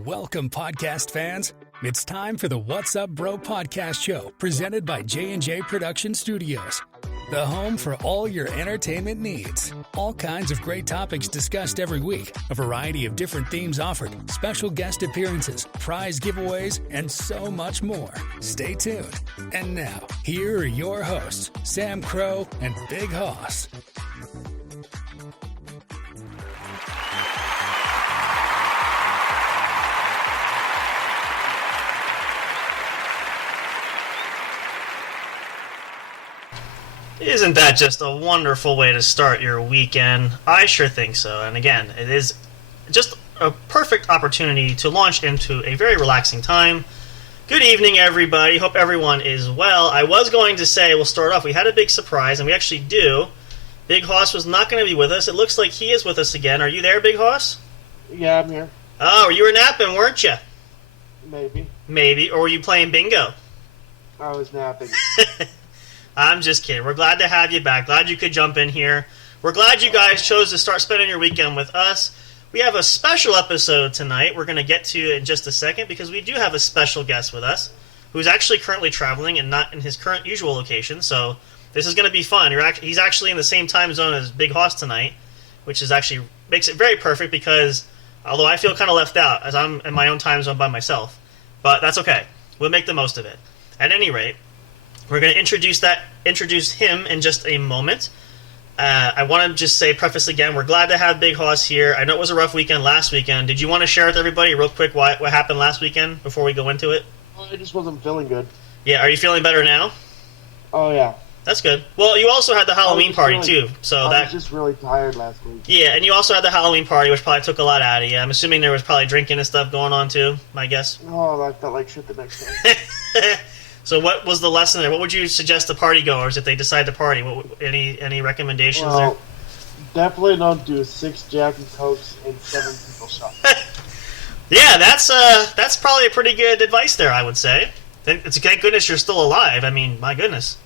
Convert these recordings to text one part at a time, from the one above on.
Welcome, podcast fans. It's time for the What's Up Bro podcast show, presented by J&J Production Studios, the home for all your entertainment needs. All kinds of great topics discussed every week, a variety of different themes offered, special guest appearances, prize giveaways, and so much more. Stay tuned. And now, here are your hosts, Sam Crow and Big Hoss. Isn't that just a wonderful way to start your weekend? I sure think so. And again, it is just a perfect opportunity to launch into a very relaxing time. Good evening, everybody. Hope everyone is well. I was going to say, we'll start off. We had a big surprise, and we actually do. Big Hoss was not going to be with us. It looks like he is with us again. Are you there, Big Hoss? Yeah, I'm here. Oh, you were napping, weren't you? Maybe. Or were you playing bingo? I was napping. I'm just kidding. We're glad to have you back. Glad you could jump in here. We're glad you guys chose to start spending your weekend with us. We have a special episode tonight we're going to get to in just a second because we do have a special guest with us who's actually currently traveling and not in his current usual location. So this is going to be fun. He's actually in the same time zone as Big Hoss tonight, which is actually makes it very perfect because although I feel kind of left out as I'm in my own time zone by myself, but that's okay. We'll make the most of it. At any rate, we're going to introduce him in just a moment. I want to just say, preface again, we're glad to have Big Hoss here. I know it was a rough weekend last weekend. Did you want to share with everybody real quick what happened last weekend before we go into it? I just wasn't feeling good. Yeah, are you feeling better now? Oh, yeah. That's good. Well, you also had the Halloween party, too. So I was just really tired last week. Yeah, and you also had the Halloween party, which probably took a lot out of you. I'm assuming there was probably drinking and stuff going on, too, my guess. Oh, I felt like shit the next day. So what was the lesson there? What would you suggest to partygoers if they decide to party? Any recommendations there? Definitely don't do 6 Jack and Cokes and 7 people shots. Yeah, that's probably a pretty good advice there, I would say. It's thank goodness you're still alive. I mean, my goodness.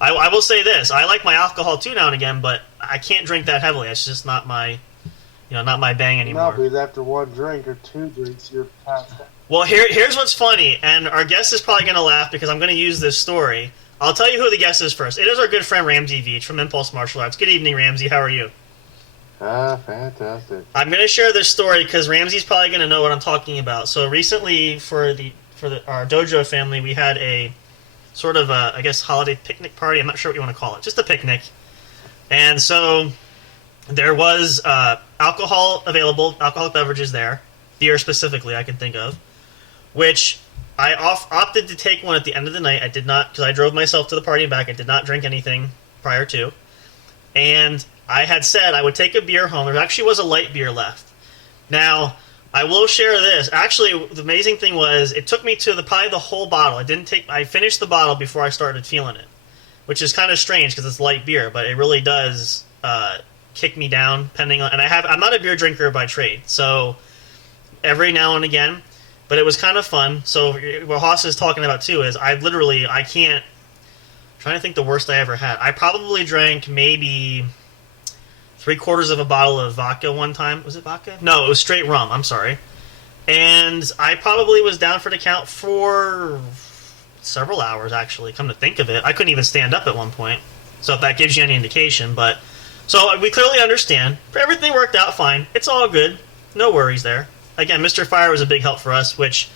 I will say this. I like my alcohol too now and again, but I can't drink that heavily. It's just not my bang anymore. No, because after 1 drink or 2 drinks, you're past that. Well, here's what's funny, and our guest is probably going to laugh because I'm going to use this story. I'll tell you who the guest is first. It is our good friend Ramsey Veitch from Impulse Martial Arts. Good evening, Ramsey. How are you? Fantastic. I'm going to share this story because Ramsey's probably going to know what I'm talking about. So recently, for our dojo family, we had a sort of a, I guess, holiday picnic party. I'm not sure what you want to call it. Just a picnic. And so there was alcoholic beverages there, beer specifically I can think of, which I opted to take one at the end of the night. I did not, because I drove myself to the party and back. I did not drink anything prior to. And I had said I would take a beer home. There actually was a light beer left. Now, I will share this. Actually, the amazing thing was it took me to probably the whole bottle. I finished the bottle before I started feeling it, which is kind of strange because it's light beer, but it really does kick me down depending on. And I'm not a beer drinker by trade, so every now and again. But it was kind of fun. So what Hoss is talking about too is I can't. I'm trying to think the worst I ever had. I probably drank maybe 3/4 of a bottle of vodka one time. Was it vodka? No, it was straight rum. I'm sorry. And I probably was down for the count for several hours, actually, come to think of it. I couldn't even stand up at one point. So if that gives you any indication. But so we clearly understand. Everything worked out fine. It's all good. No worries there. Again, Mr. Fire was a big help for us, which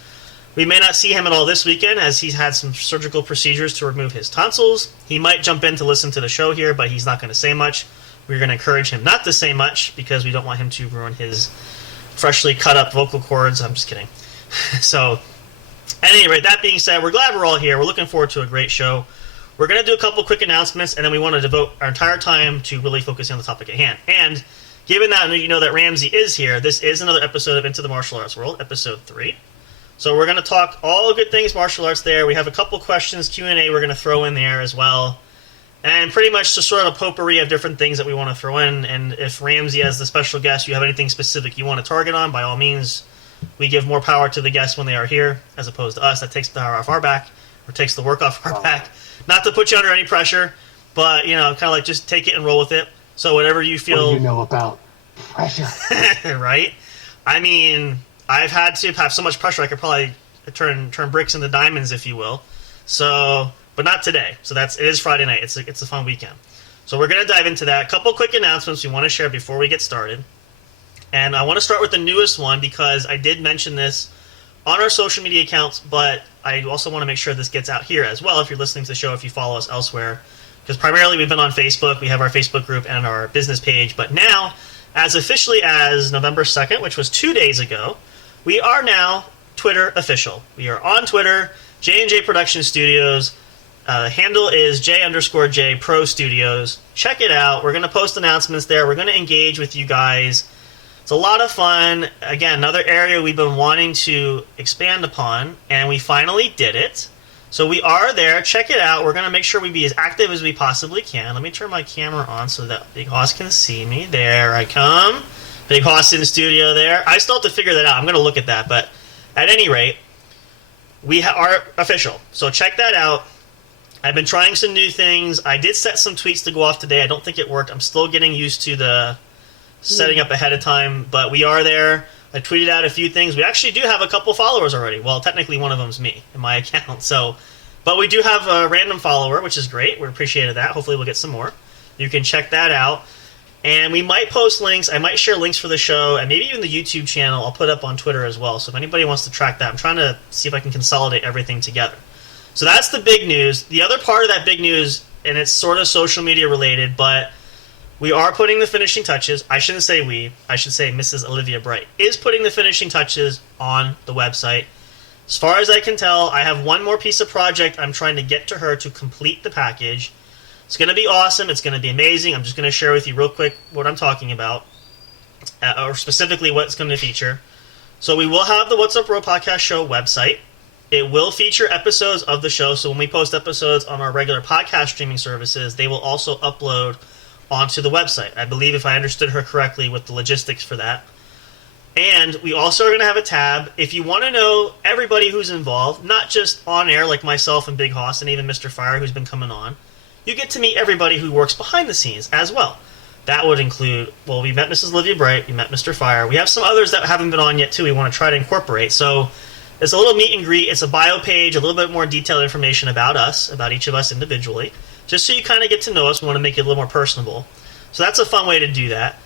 we may not see him at all this weekend as he's had some surgical procedures to remove his tonsils. He might jump in to listen to the show here, but he's not going to say much. We're going to encourage him not to say much because we don't want him to ruin his freshly cut up vocal cords. I'm just kidding. So, at any rate, that being said, we're glad we're all here. We're looking forward to a great show. We're going to do a couple quick announcements, and then we want to devote our entire time to really focusing on the topic at hand. And given that you know that Ramsey is here, this is another episode of Into the Martial Arts World, episode 3. So we're going to talk all good things martial arts there. We have a couple questions, Q&A we're going to throw in there as well. And pretty much just sort of a potpourri of different things that we want to throw in. And if Ramsey, as the special guest, you have anything specific you want to target on, by all means, we give more power to the guests when they are here, as opposed to us. That takes the power off our back, or takes the work off our back. Not to put you under any pressure, but, kind of like just take it and roll with it. So whatever you feel... What do you know about pressure? Right? I mean, I've had to have so much pressure I could probably turn bricks into diamonds, if you will. So, but not today. So it is Friday night. It's a fun weekend. So we're going to dive into that. A couple quick announcements we want to share before we get started. And I want to start with the newest one because I did mention this on our social media accounts, but I also want to make sure this gets out here as well if you're listening to the show, if you follow us elsewhere. Because primarily we've been on Facebook. We have our Facebook group and our business page. But now, as officially as November 2nd, which was 2 days ago, we are now Twitter official. We are on Twitter, J&J Production Studios. Handle is J_J Pro Studios. Check it out. We're going to post announcements there. We're going to engage with you guys. It's a lot of fun. Again, another area we've been wanting to expand upon, and we finally did it. So we are there. Check it out. We're going to make sure we be as active as we possibly can. Let me turn my camera on so that Big Hoss can see me. There I come. Big Hoss in the studio there. I still have to figure that out. I'm going to look at that. But at any rate, we are official. So check that out. I've been trying some new things. I did set some tweets to go off today. I don't think it worked. I'm still getting used to the setting up ahead of time, but we are there. I tweeted out a few things. We actually do have a couple followers already. Well, technically one of them's me in my account. So, but we do have a random follower, which is great. We appreciated that. Hopefully we'll get some more. You can check that out. And we might post links. I might share links for the show and maybe even the YouTube channel I'll put up on Twitter as well. So if anybody wants to track that, I'm trying to see if I can consolidate everything together. So that's the big news. The other part of that big news, and it's sort of social media related, but we are putting the finishing touches. I shouldn't say we. I should say Mrs. Olivia Bright is putting the finishing touches on the website. As far as I can tell, I have one more piece of project I'm trying to get to her to complete the package. It's going to be awesome. It's going to be amazing. I'm just going to share with you real quick what I'm talking about, or specifically what it's going to feature. So we will have the What's Up Bro Podcast Show website. It will feature episodes of the show. So when we post episodes on our regular podcast streaming services, they will also upload onto the website. I believe if I understood her correctly with the logistics for that. And we also are going to have a tab. If you want to know everybody who's involved, not just on air like myself and Big Hoss and even Mr. Fire who's been coming on, you get to meet everybody who works behind the scenes as well. That would include, well, we met Mrs. Olivia Bright, we met Mr. Fire. We have some others that haven't been on yet too we want to try to incorporate. So it's a little meet and greet. It's a bio page, a little bit more detailed information about us, about each of us individually, just so you kind of get to know us. We want to make it a little more personable. So that's a fun way to do that.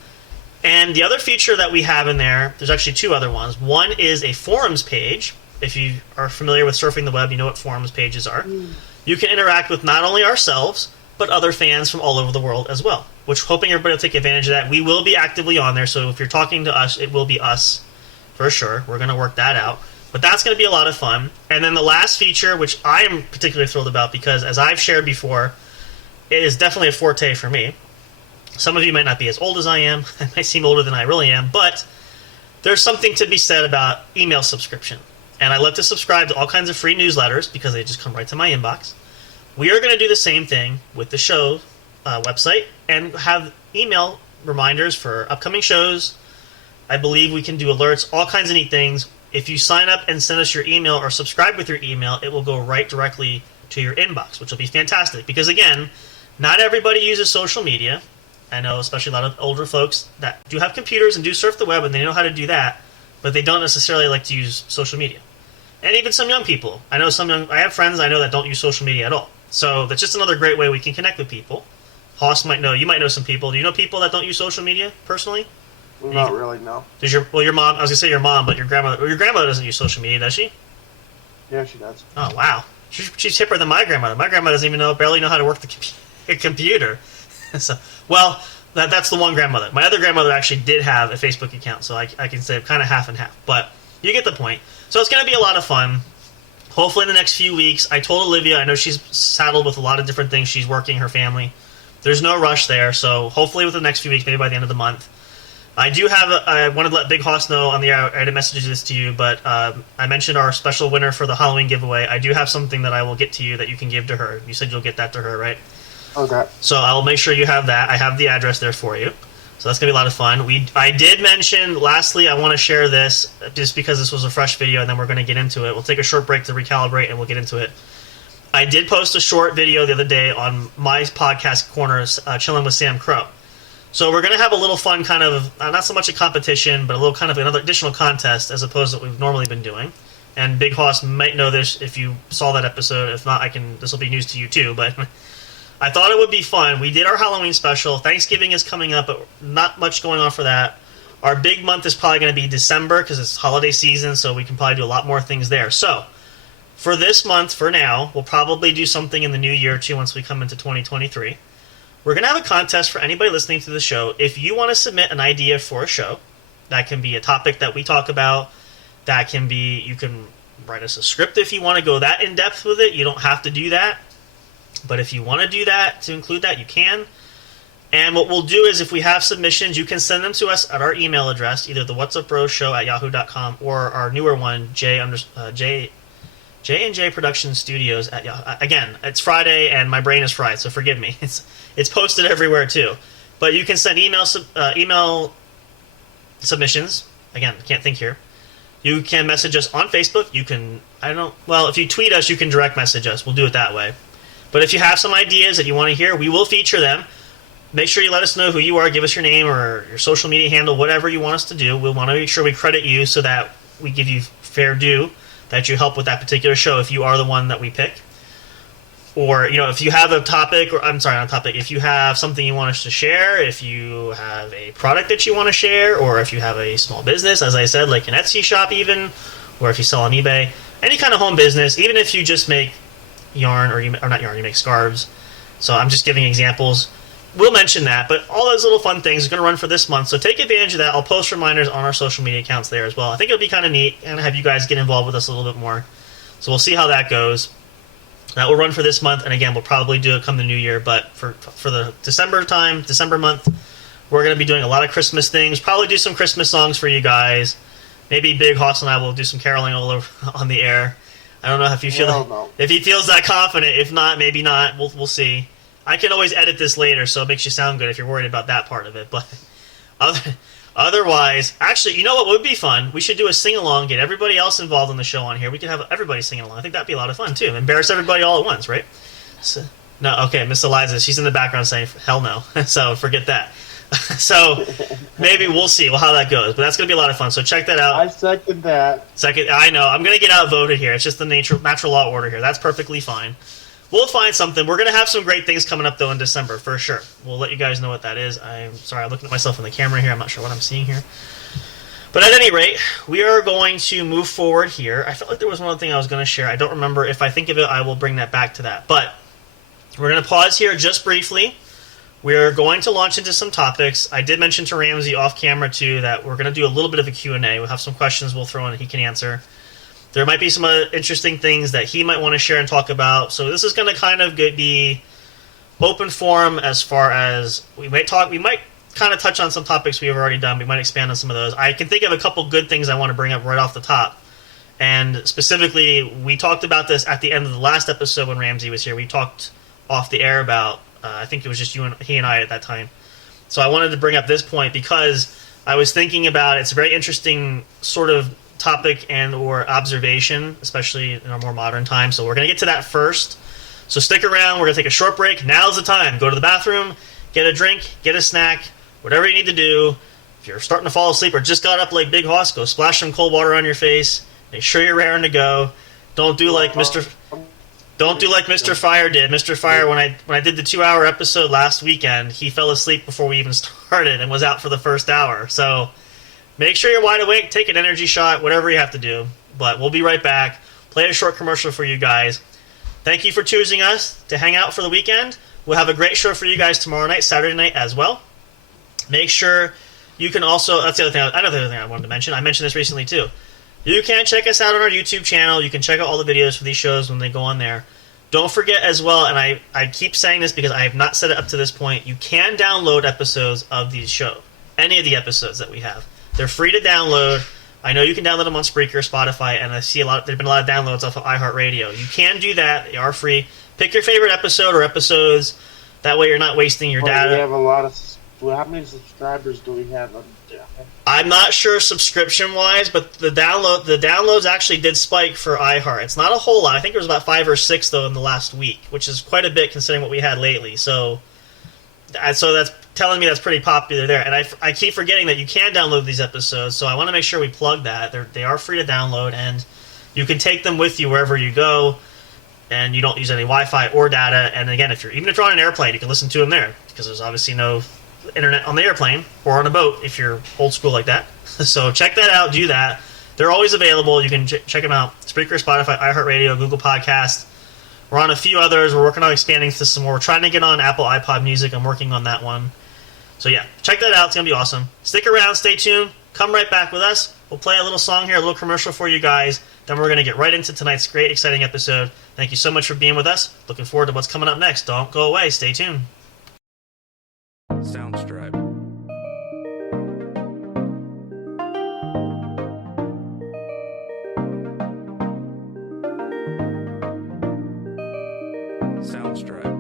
And the other feature that we have in there, there's actually two other ones. One is a forums page. If you are familiar with surfing the web, you know what forums pages are. You can interact with not only ourselves, but other fans from all over the world as well, which hoping everybody will take advantage of that. We will be actively on there, so if you're talking to us, it will be us for sure. We're going to work that out. But that's going to be a lot of fun. And then the last feature, which I am particularly thrilled about because, as I've shared before, it is definitely a forte for me. Some of you might not be as old as I am. I might seem older than I really am. But there's something to be said about email subscription. And I love to subscribe to all kinds of free newsletters because they just come right to my inbox. We are going to do the same thing with the show website and have email reminders for upcoming shows. I believe we can do alerts, all kinds of neat things. If you sign up and send us your email or subscribe with your email, it will go right directly to your inbox, which will be fantastic. Because, again, not everybody uses social media. I know especially a lot of older folks that do have computers and do surf the web, and they know how to do that, but they don't necessarily like to use social media. And even some young people. I have friends I know that don't use social media at all. So that's just another great way we can connect with people. Hoss might know. You might know some people. Do you know people that don't use social media personally? Not really, no. Does your mom? I was gonna say your mom, but your grandmother. Well, your grandmother doesn't use social media, does she? Yeah, she does. Oh wow, she's hipper than my grandmother. My grandmother doesn't even barely know how to work the computer. So, well, that's the one grandmother. My other grandmother actually did have a Facebook account, so I can say kind of half and half. But you get the point. So it's gonna be a lot of fun. Hopefully in the next few weeks. I told Olivia, I know she's saddled with a lot of different things. She's working her family. There's no rush there, so hopefully within the next few weeks, maybe by the end of the month. I do have, I wanted to let Big Hoss know on the air, I had to message this to you, but I mentioned our special winner for the Halloween giveaway. I do have something that I will get to you that you can give to her. You said you'll get that to her, right? Okay. So I will make sure you have that. I have the address there for you. So that's going to be a lot of fun. I did mention, lastly, I want to share this, just because this was a fresh video, and then we're going to get into it. We'll take a short break to recalibrate, and we'll get into it. I did post a short video the other day on my podcast corners, Chilling with Sam Crow. So we're going to have a little fun kind of, not so much a competition, but a little kind of another additional contest as opposed to what we've normally been doing. And Big Hoss might know this if you saw that episode. If not, this will be news to you too. But I thought it would be fun. We did our Halloween special. Thanksgiving is coming up, but not much going on for that. Our big month is probably going to be December because it's holiday season, so we can probably do a lot more things there. So for this month, for now, we'll probably do something in the new year too once we come into 2023. We're going to have a contest for anybody listening to the show. If you want to submit an idea for a show, that can be a topic that we talk about. That can be, you can write us a script if you want to go that in-depth with it. You don't have to do that. But if you want to do that, to include that, you can. And what we'll do is if we have submissions, you can send them to us at our email address, either the What's Up Bros Show at yahoo.com or our newer one, J&J Production Studios at Yahoo. Again, it's Friday and my brain is fried, so forgive me. It's posted everywhere too. But you can send email submissions. Again, can't think here. You can message us on Facebook. You can, if you tweet us, you can direct message us. We'll do it that way. But if you have some ideas that you want to hear, we will feature them. Make sure you let us know who you are. Give us your name or your social media handle, whatever you want us to do. We'll want to make sure we credit you so that we give you fair due, that you help with that particular show if you are the one that we pick. Or, if you have a topic, if you have something you want us to share, if you have a product that you want to share, or if you have a small business, as I said, like an Etsy shop even, or if you sell on eBay, any kind of home business, even if you just make yarn, or not yarn, you make scarves. So I'm just giving examples. We'll mention that, but all those little fun things are going to run for this month, so take advantage of that. I'll post reminders on our social media accounts there as well. I think it'll be kind of neat and have you guys get involved with us a little bit more. So we'll see how that goes. That will run for this month, and again, we'll probably do it come the new year, but for the December month, we're going to be doing a lot of Christmas things, probably do some Christmas songs for you guys. Maybe Big Hoss and I will do some caroling all over on the air. I don't know if you feel if he feels that confident. If not, maybe not. We'll see. I can always edit this later, so it makes you sound good if you're worried about that part of it. But otherwise, actually, you know what would be fun? We should do a sing-along, get everybody else involved in the show on here. We could have everybody singing along. I think that'd be a lot of fun, too. Embarrass everybody all at once, right? No, okay, Miss Eliza, she's in the background saying, hell no. So forget that. So maybe we'll see how that goes. But that's going to be a lot of fun, so check that out. I second that. I know. I'm going to get outvoted here. It's just the natural law order here. That's perfectly fine. We'll find something. We're going to have some great things coming up, though, in December, for sure. We'll let you guys know what that is. I'm sorry, I'm looking at myself in the camera here. I'm not sure what I'm seeing here. But at any rate, we are going to move forward here. I felt like there was one other thing I was going to share. I don't remember. If I think of it, I will bring that back to that. But we're going to pause here just briefly. We're going to launch into some topics. I did mention to Ramsey off camera, too, that we're going to do a little bit of a Q&A. We'll have some questions we'll throw in that he can answer. There might be some interesting things that he might want to share and talk about. So this is going to kind of be open forum as far as we might kind of touch on some topics we've already done. We might expand on some of those. I can think of a couple good things I want to bring up right off the top. And specifically, we talked about this at the end of the last episode when Ramsey was here. We talked off the air about, I think it was just he and I at that time. So I wanted to bring up this point because I was thinking about it's a very interesting sort of topic and or observation, especially in our more modern time. So we're going to get to that first. So stick around. We're going to take a short break. Now's the time. Go to the bathroom, get a drink, get a snack, whatever you need to do. If you're starting to fall asleep or just got up like Big Hoss, go splash some cold water on your face. Make sure you're raring to go. Don't do like Mr. Fire did. Mr. Fire, when I did the 2-hour episode last weekend, he fell asleep before we even started and was out for the first hour. So make sure you're wide awake, take an energy shot, whatever you have to do. But we'll be right back. Play a short commercial for you guys. Thank you for choosing us to hang out for the weekend. We'll have a great show for you guys tomorrow night, Saturday night as well. Make sure you can also, that's the other thing I wanted to mention. I mentioned this recently too. You can check us out on our YouTube channel. You can check out all the videos for these shows when they go on there. Don't forget as well, and I keep saying this because I have not said it up to this point, you can download episodes of these shows. Any of the episodes that we have. They're free to download. I know you can download them on Spreaker, Spotify, and I see there've been a lot of downloads off of iHeartRadio. You can do that. They are free. Pick your favorite episode or episodes. That way you're not wasting your data. We have a lot of... How many subscribers do we have on there? I'm not sure subscription-wise, but the downloads actually did spike for iHeart. It's not a whole lot. I think there was about 5 or 6, though, in the last week, which is quite a bit considering what we had lately. So that's telling me that's pretty popular there. And I keep forgetting that you can download these episodes, so I want to make sure we plug that. They are free to download, and you can take them with you wherever you go, and you don't use any Wi-Fi or data. And again, if you're on an airplane, you can listen to them there, because there's obviously no internet on the airplane or on a boat if you're old school like that. So check that out, do that. They're always available. You can check them out. Spreaker, Spotify, iHeartRadio, Google Podcasts. We're on a few others. We're working on expanding this some more. We're trying to get on Apple iPod Music. I'm working on that one. So yeah, check that out. It's going to be awesome. Stick around. Stay tuned. Come right back with us. We'll play a little song here, a little commercial for you guys. Then we're going to get right into tonight's great, exciting episode. Thank you so much for being with us. Looking forward to what's coming up next. Don't go away. Stay tuned. Soundstripe. Soundstripe.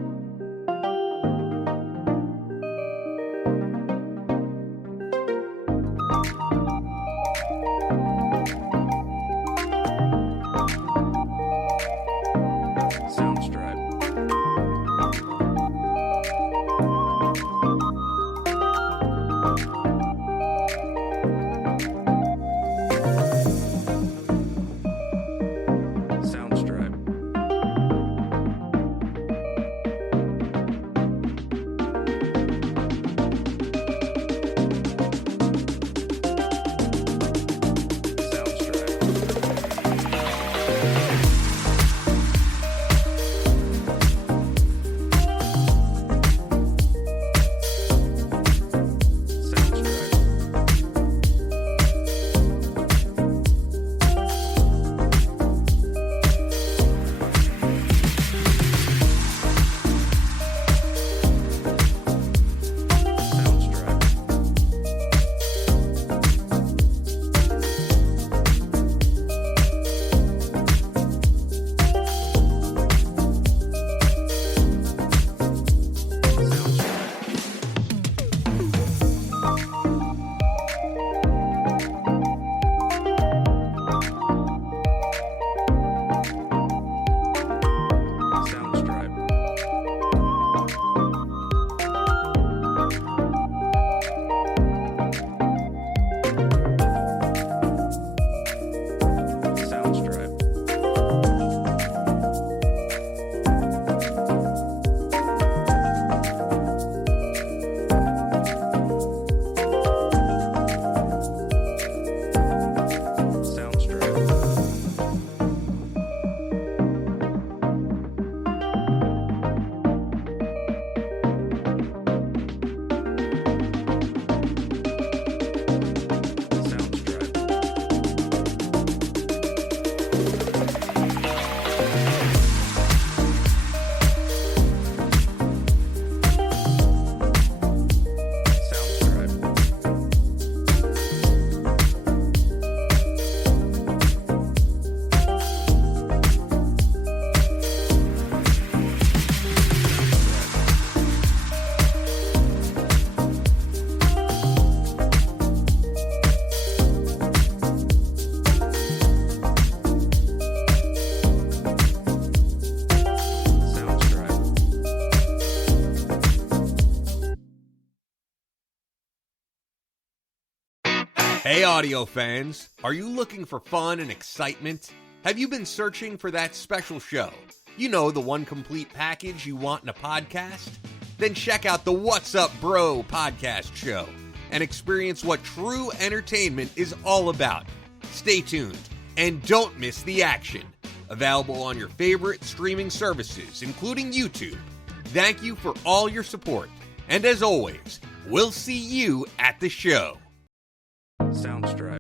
Hey audio fans, are you looking for fun and excitement? Have you been searching for that special show? You know, the one complete package you want in a podcast? Then check out the What's Up Bro podcast show and experience what true entertainment is all about. Stay tuned and don't miss the action. Available on your favorite streaming services, including YouTube. Thank you for all your support. And as always, we'll see you at the show. Soundstripe.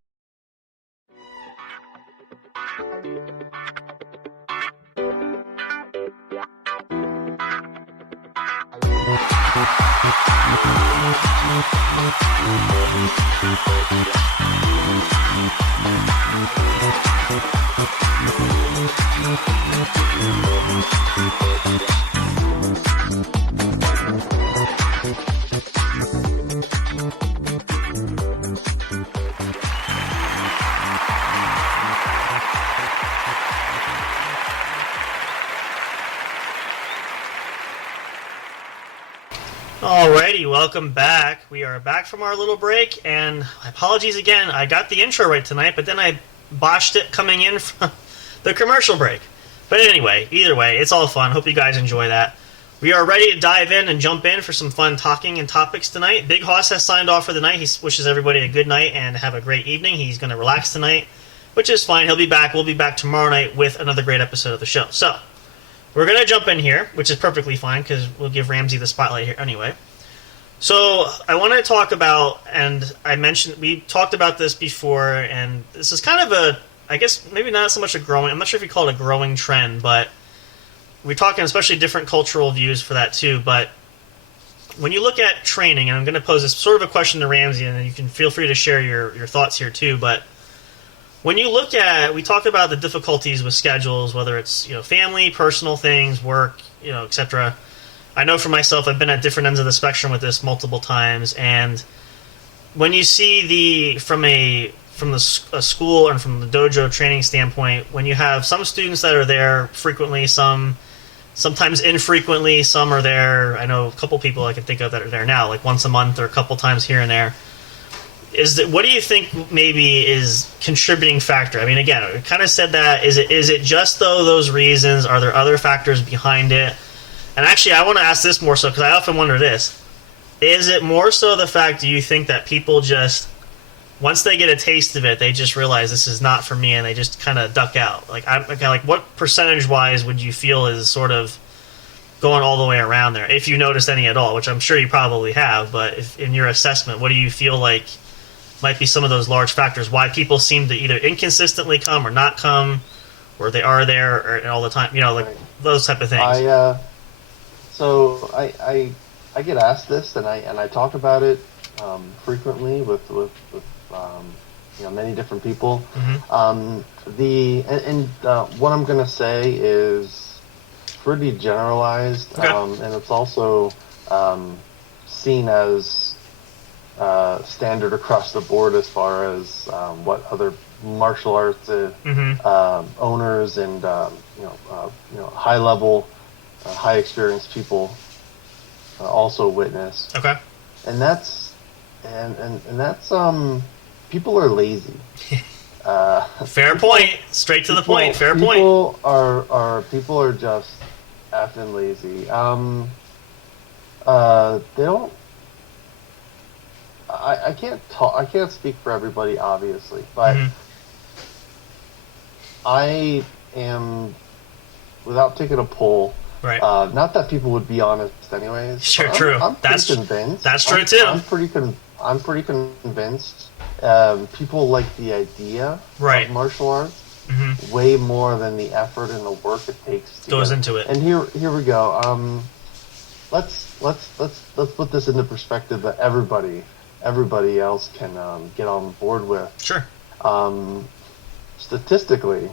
Alrighty, welcome back. We are back from our little break, and apologies again. I got the intro right tonight, but then I botched it coming in from the commercial break. But anyway, either way, it's all fun. Hope you guys enjoy that. We are ready to dive in and jump in for some fun talking and topics tonight. Big Hoss has signed off for the night. He wishes everybody a good night and have a great evening. He's going to relax tonight, which is fine. He'll be back. We'll be back tomorrow night with another great episode of the show. So, we're going to jump in here, which is perfectly fine because we'll give Ramsey the spotlight here anyway. So, I want to talk about, and I mentioned, we talked about this before, and this is kind of a, I guess, maybe not so much a growing, I'm not sure if you call it a growing trend, but we're talking especially different cultural views for that too, but when you look at training, and I'm going to pose this sort of a question to Ramsey, and you can feel free to share your thoughts here too, but when you look at, we talk about the difficulties with schedules, whether it's, family, personal things, work, etc. I know for myself, I've been at different ends of the spectrum with this multiple times, and when you see from a school and from the dojo training standpoint, when you have some students that are there frequently, sometimes infrequently, some are there. I know a couple people I can think of that are there now, like once a month or a couple times here and there. What do you think maybe is contributing factor? I mean, again, we kind of said that. Is it just those reasons? Are there other factors behind it? And actually, I want to ask this more so because I often wonder this. Is it more so the fact, do you think that people just, once they get a taste of it, they just realize this is not for me and they just kind of duck out? Like, what percentage-wise would you feel is sort of going all the way around there, if you noticed any at all, which I'm sure you probably have, but in your assessment, what do you feel like might be some of those large factors why people seem to either inconsistently come or not come, or they are there or all the time, those type of things? I get asked this, and I talk about it frequently with many different people. Mm-hmm. What I'm going to say is pretty generalized, okay. And it's also seen as standard across the board as far as what other martial arts owners and high level, high experienced people also witness. Okay. And that's people are lazy. Fair point. Straight to the point. Fair point. People are just effing lazy. They don't. I can't talk. I can't speak for everybody, obviously, but I am, without taking a poll. Right. Not that people would be honest, anyways. Sure. True. I'm pretty convinced. That's true too. I'm pretty convinced. People like the idea right. of martial arts way more than the effort and the work it takes to goes into it. And here we go. Let's put this into perspective that everybody else can get on board with. Sure. Statistically,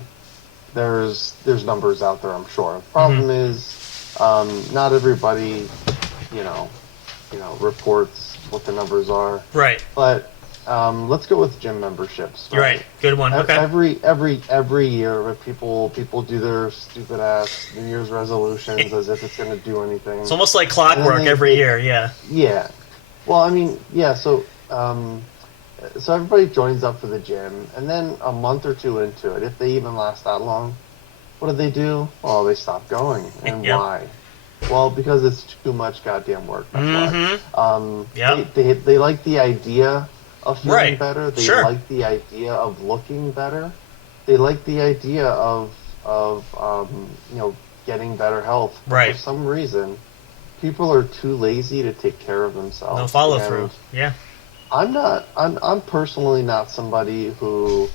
there's numbers out there, I'm sure. The problem is not everybody, reports what the numbers are. Right. But let's go with gym memberships. Right. Good one. Okay. Every year, people do their stupid ass New Year's resolutions as if it's going to do anything. It's almost like clockwork every year. Yeah. Yeah. Well, I mean, yeah. So everybody joins up for the gym, and then a month or two into it, if they even last that long, what do? Well, they stop going. And why? Well, because it's too much goddamn work. That's why. They like the idea of feeling better. They like the idea of looking better. They like the idea of getting better health. Right. For some reason, people are too lazy to take care of themselves. No follow through. Yeah. I'm personally not somebody who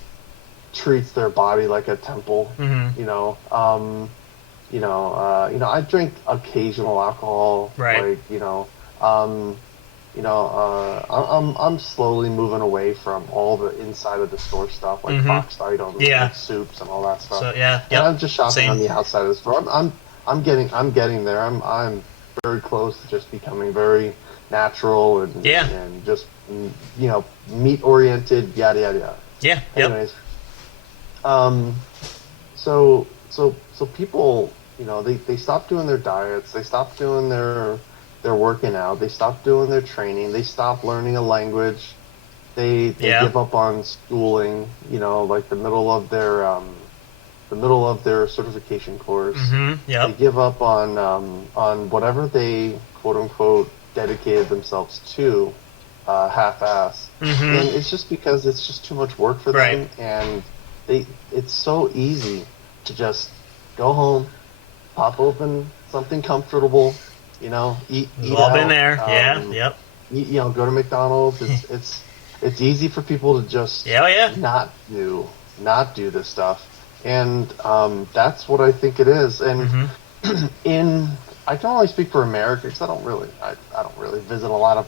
treats their body like a temple. I drink occasional alcohol. Right. I'm slowly moving away from all the inside of the store stuff, like boxed items, like soups and all that stuff. So and I'm just shopping on the outside of the store. I'm getting there. I'm very close to just becoming very natural and just meat oriented, yada yada yada. Yeah. Anyways, so people, they stop doing their diets, they stop doing their their working out. They stop doing their training. They stop learning a language. They give up on schooling. You know, like the middle of their certification course. Mm-hmm. Yep. They give up on whatever they quote unquote dedicated themselves to, half-ass. Mm-hmm. And it's just because it's just too much work for them, and it's so easy to just go home, pop open something comfortable, you know, eat We've all out, been there. Yep. You know, go to McDonald's. It's easy for people to just not do this stuff, and that's what I think it is. And I can only speak for America because I don't really visit a lot of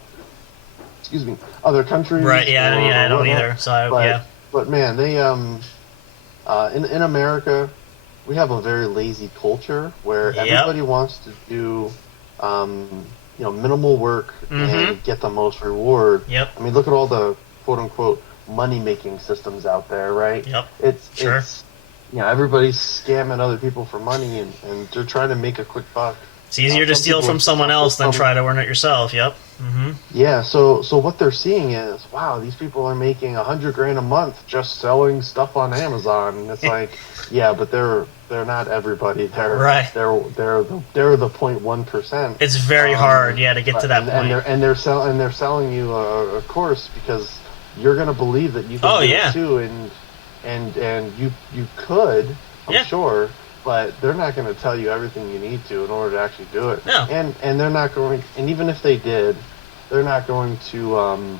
other countries. Right. Yeah. I don't either. So But man, they in America, we have a very lazy culture where everybody wants to do minimal work and get the most reward. Yep. I mean, look at all the quote unquote money making systems out there, right? Yep. It's everybody's scamming other people for money and they're trying to make a quick buck. It's easier to steal from someone else than try to earn it yourself. Yep. Mm-hmm. Yeah. So what they're seeing is, wow, these people are making $100,000 a month just selling stuff on Amazon. And it's like, yeah, but they're not everybody. They're right. They're the 0.1%. It's very hard, to get to that point. And they're selling you a course because you're going to believe that you can do it too, and you could, I'm sure. But they're not going to tell you everything you need to in order to actually do it. No. And they're not going. And even if they did, they're not going to.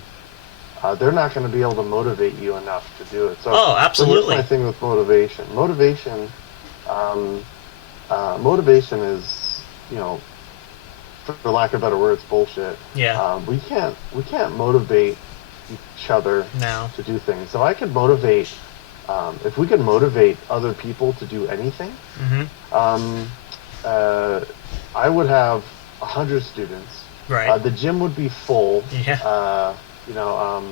They're not going to be able to motivate you enough to do it. So, absolutely. So here's my thing with motivation. Motivation is, for lack of better words, bullshit. Yeah. We can't motivate each other to do things. So I could motivate. If we could motivate other people to do anything, I would have 100 students. Right. The gym would be full. Yeah. No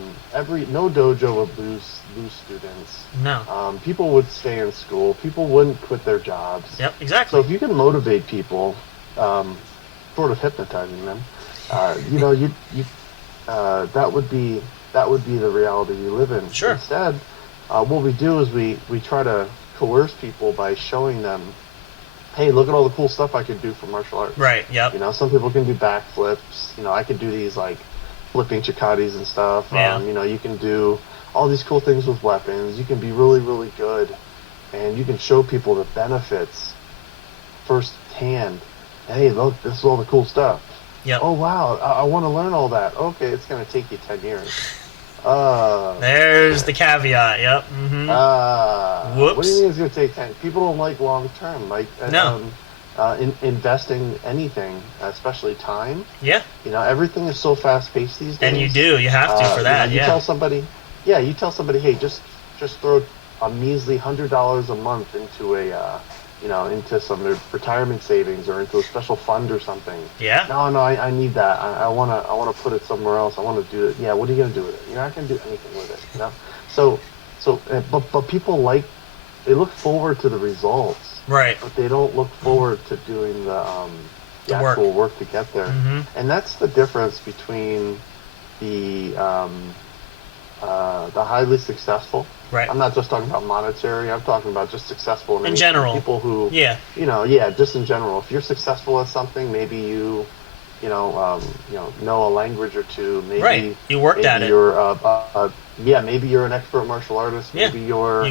dojo would lose students. No. People would stay in school. People wouldn't quit their jobs. Yep. Exactly. So if you can motivate people, sort of hypnotizing them, that would be the reality we live in. Sure. Instead. What we do is we try to coerce people by showing them, hey, look at all the cool stuff I can do for martial arts. Right, yep. Some people can do backflips. I could do these, like, flipping chikatis and stuff. Yeah. You can do all these cool things with weapons. You can be really, really good. And you can show people the benefits firsthand. Hey, look, this is all the cool stuff. Yep. Oh, wow, I want to learn all that. Okay, it's going to take you 10 years. There's the caveat. Yep. Mm-hmm. Whoops. What do you mean it's going to take time? People don't like long term. Like investing anything, especially time. Yeah. Everything is so fast paced these days. And you have to for that. You tell somebody, hey, just throw a measly $100 a month into into some retirement savings or into a special fund or something. Yeah. No, I need that. I wanna put it somewhere else. I want to do it. Yeah. What are you gonna do with it? You're not gonna do anything with it. But people they look forward to the results. Right. But they don't look forward to doing the actual work to get there. Mm-hmm. And that's the difference between the highly successful. Right. I'm not just talking about monetary. I'm talking about just successful in general. People who, just in general. If you're successful at something, maybe you know a language or two. Maybe you worked at it. Maybe you're an expert martial artist. Maybe you're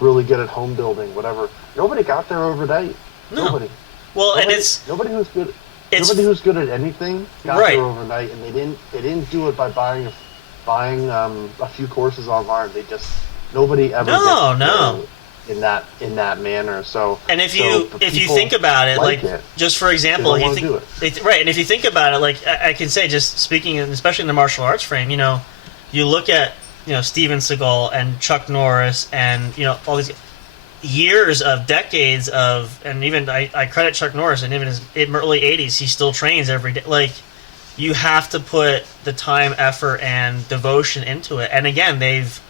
really good at home building. Whatever. Nobody got there overnight. No. Nobody. Well, nobody, and it's nobody who's good. Nobody who's good at anything got there overnight, and they didn't do it by buying a few courses online. Nobody ever in that manner. So and if you think about it, just for example, and if you think about it, like I can say, just speaking, especially in the martial arts frame, you look at Steven Seagal and Chuck Norris and all these years of decades of, and even I credit Chuck Norris, and even in early 80s he still trains every day. Like, you have to put the time, effort, and devotion into it. And again, they've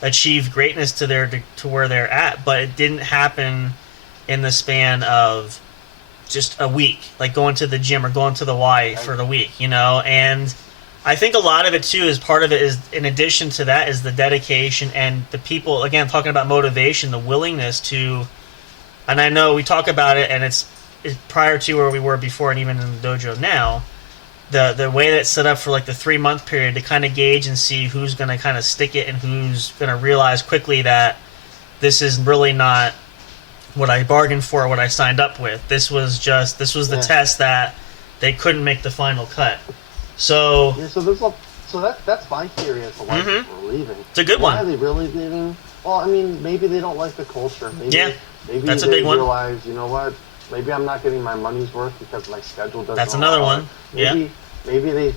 achieved greatness to where they're at, but it didn't happen in the span of just a week, like going to the gym or going to the Y for the week, and I think a lot of it too is part of it is, in addition to that, is the dedication and the people, again, talking about motivation, the willingness to, and I know we talk about it, and it's prior to where we were before and even in the dojo now, the way that it's set up for like the 3-month period to kind of gauge and see who's going to kind of stick it and who's going to realize quickly that this is really not what I bargained for, what I signed up with. This was the test that they couldn't make the final cut. So that's my theory as to why people are leaving. It's a good one. Why are they really leaving? Well, I mean, maybe they don't like the culture. Maybe that's a big one. Realize, you know what? Maybe I'm not getting my money's worth because my schedule doesn't. That's another one. Maybe they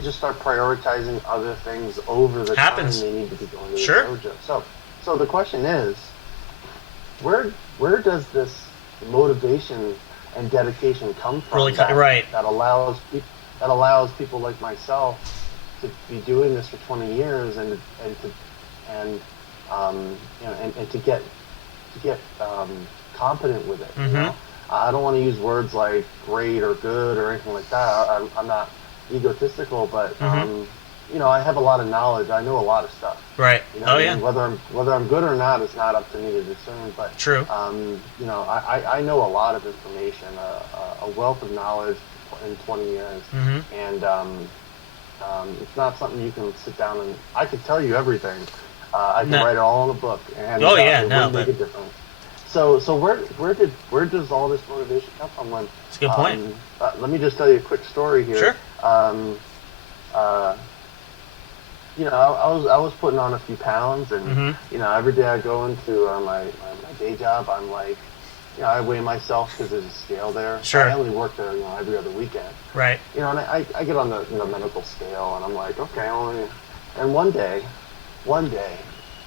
just start prioritizing other things over the time they need to be going to the dojo. So the question is, where does this motivation and dedication come from? That allows people like myself to be doing this for 20 years and to get competent with it. You know? I don't want to use words like great or good or anything like that. I'm not egotistical, but I have a lot of knowledge. I know a lot of stuff. Right. Whether I'm good or not is not up to me to discern. But true. I know a lot of information, a wealth of knowledge in 20 years, and it's not something you can sit down and I can tell you everything. I can write it all in a book, and it wouldn't make a difference. So where does all this motivation come from? That's a good point. Let me just tell you a quick story here. Sure. I was putting on a few pounds, and every day I go into my day job, I'm like, I weigh myself because there's a scale there. Sure. I only work there, every other weekend. Right. And I get on the medical scale, and I'm like, okay, and one day,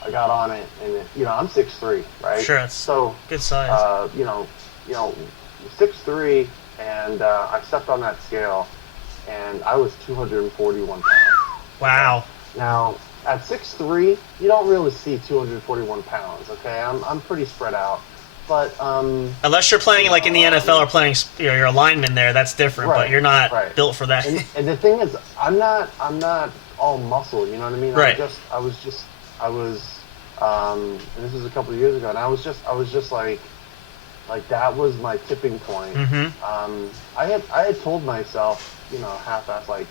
I got on it, and I'm 6'3", right? Sure. So good size. 6'3", and I stepped on that scale, and I was 241 pounds. Wow. Now, at 6'3", you don't really see 241 pounds. Okay, I'm pretty spread out, but unless you're playing like in the NFL or playing, you're a lineman there, that's different. Right, but you're not built for that. And the thing is, I'm not all muscle. You know what I mean? Right. I was, and this was a couple of years ago, and I was just like that was my tipping point. I had told myself, half-ass, like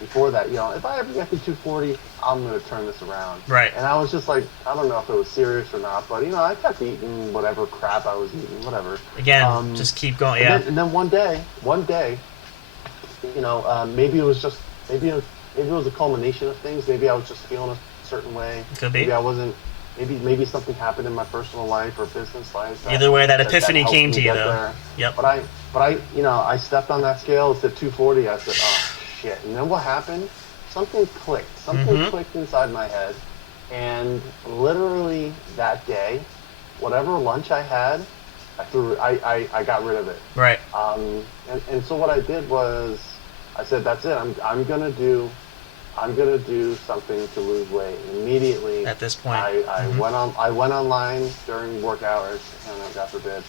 before that, if I ever get to 240, I'm gonna turn this around. Right. And I was just like, I don't know if it was serious or not, but I kept eating whatever crap I was eating, whatever. Again, just keep going. Yeah. And then one day, maybe it was a culmination of things. Maybe I was just feeling a certain way. Could be. Maybe I wasn't. Maybe something happened in my personal life or business life. Either way, that epiphany came to you, though. There. Yep. But I stepped on that scale. It's at 240. I said, oh shit. And then what happened? Something clicked. Something clicked inside my head, and literally that day, whatever lunch I had, I got rid of it. Right. And so what I did was, I said, that's it. I'm gonna do something to lose weight. And immediately, at this point, I went online during work hours, God forbid.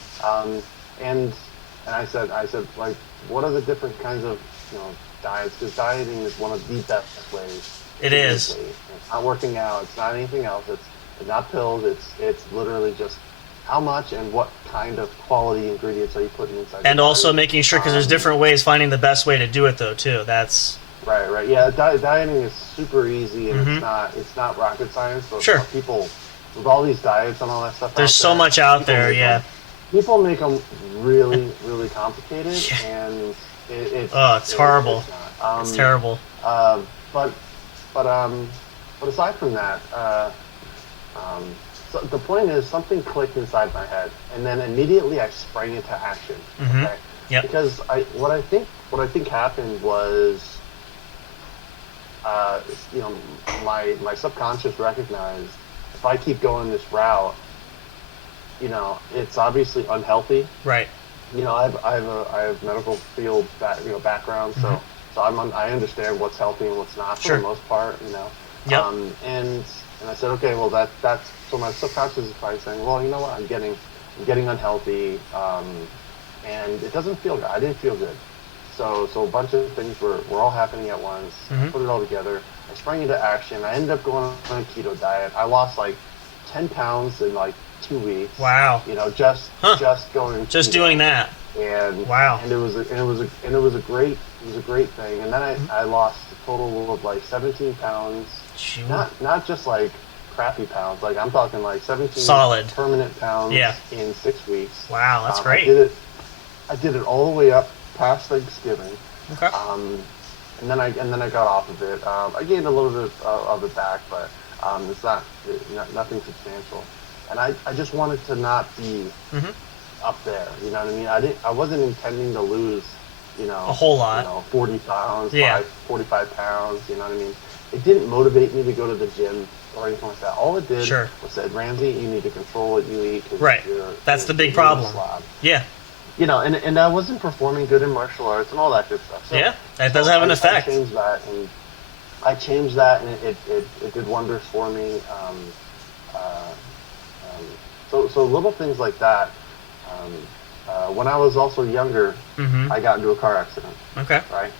And I said, like, what are the different kinds of diets? Because dieting is one of the best ways. It is. It's not working out. It's not anything else. It's not pills. It's literally just how much and what kind of quality ingredients are you putting inside. And also making sure, because there's different ways, finding the best way to do it, though, too. That's right. Yeah, dieting is super easy, and it's not rocket science. But sure. People with all these diets and all that stuff. There's so much out there. Yeah. People make them really, really complicated, and it's horrible. It's terrible. But aside from that, so the point is, something clicked inside my head, and then immediately I sprang into action. Okay? Yep. Because what I think happened was, my subconscious recognized, if I keep going this route, it's obviously unhealthy. Right. I have medical field background, so I understand what's healthy and what's not for the most part. Yep. And I said, okay, well that's so my subconscious is probably saying, well, you know what, I'm getting unhealthy, and it doesn't feel good. I didn't feel good. So a bunch of things were all happening at once. I put it all together. I sprang into action. I ended up going on a keto diet. I lost like 10 pounds in like 2 weeks. Wow. You know, just going just keto. Doing that. And wow. And it was a great thing. And then I lost a total of like 17 pounds. Not just like crappy pounds. Like I'm talking like 17 solid permanent pounds in 6 weeks. Wow, that's great. I did it all the way up past Thanksgiving. Okay. And then I got off of it. I gained a little bit of it back, but it's nothing substantial. And I just wanted to not be up there. You know what I mean? I wasn't intending to lose, a whole lot. 40 pounds, 45 pounds. You know what I mean? It didn't motivate me to go to the gym or anything like that. All it did was said, Ramsey, you need to control what you eat. Right. That's the big problem. Yeah. And I wasn't performing good in martial arts and all that good stuff. So, that does have an effect. I changed that, and it did wonders for me. So little things like that. When I was also younger, I got into a car accident. Okay. Right?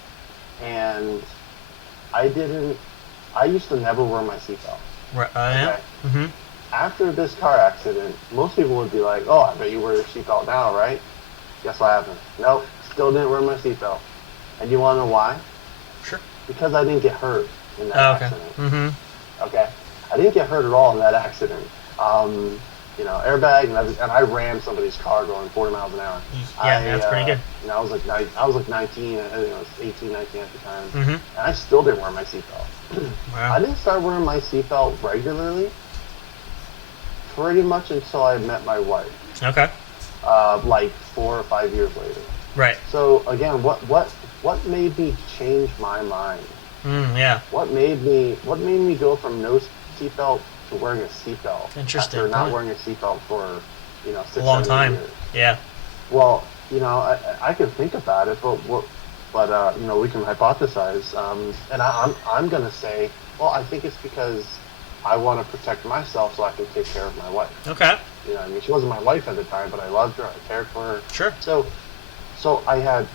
And I used to never wear my seatbelt. Right. Yeah. Okay? After this car accident, most people would be like, oh, I bet you wear your seatbelt now, right? Guess what happened? Nope, still didn't wear my seatbelt. And you want to know why? Sure. Because I didn't get hurt in that accident. Okay? I didn't get hurt at all in that accident. Airbag, and I rammed somebody's car going 40 miles an hour. Yeah, that's pretty good. I was like 19, I think I was 18, 19 at the time, and I still didn't wear my seatbelt. Wow. I didn't start wearing my seatbelt regularly pretty much until I met my wife. Okay. Like 4 or 5 years later. Right. So again, what made me change my mind? Yeah. What made me go from no seatbelt to wearing a seatbelt? Interesting. After not wearing a seatbelt for 6 a long time. Years. Yeah. Well, I can think about it, but we can hypothesize. And I'm gonna say, well, I think it's because I want to protect myself so I can take care of my wife. Okay. I mean, she wasn't my wife at the time, but I loved her. I cared for her. Sure. So I had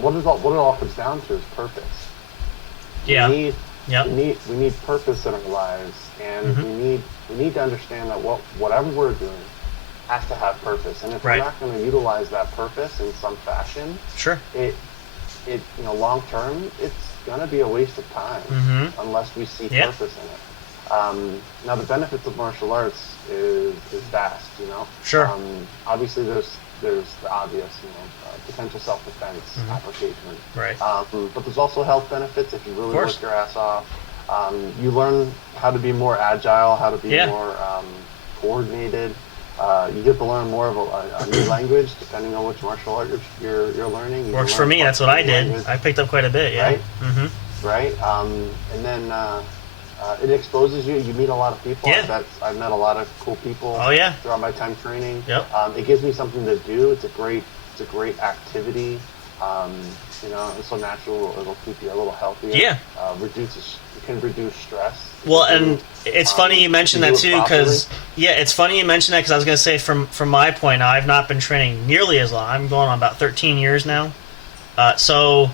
what it all comes down to is purpose. Yeah. We need purpose in our lives, and we need to understand that whatever we're doing has to have purpose. And if we're not going to utilize that purpose in some fashion, sure, it long term, it's going to be a waste of time unless we see purpose in it. Now the benefits of martial arts is vast, Sure. Obviously there's the obvious, potential self-defense application. Right. But there's also health benefits if you really work your ass off. You learn how to be more agile, how to be more coordinated. You get to learn more of a new language depending on which martial art you're learning. Works for me. That's what I did. Language. I picked up quite a bit. Yeah. Right. Right. And then. It exposes you. You meet a lot of people. Yeah. I've met a lot of cool people. Oh yeah. Throughout my time training. Yep. It gives me something to do. It's a great activity. It's so natural. It'll keep you a little healthier. Yeah. It can reduce stress. Well, and it's funny you mentioned that too, because it's funny you mentioned that because I was going to say from my point, I've not been training nearly as long. I'm going on about 13 years now. So.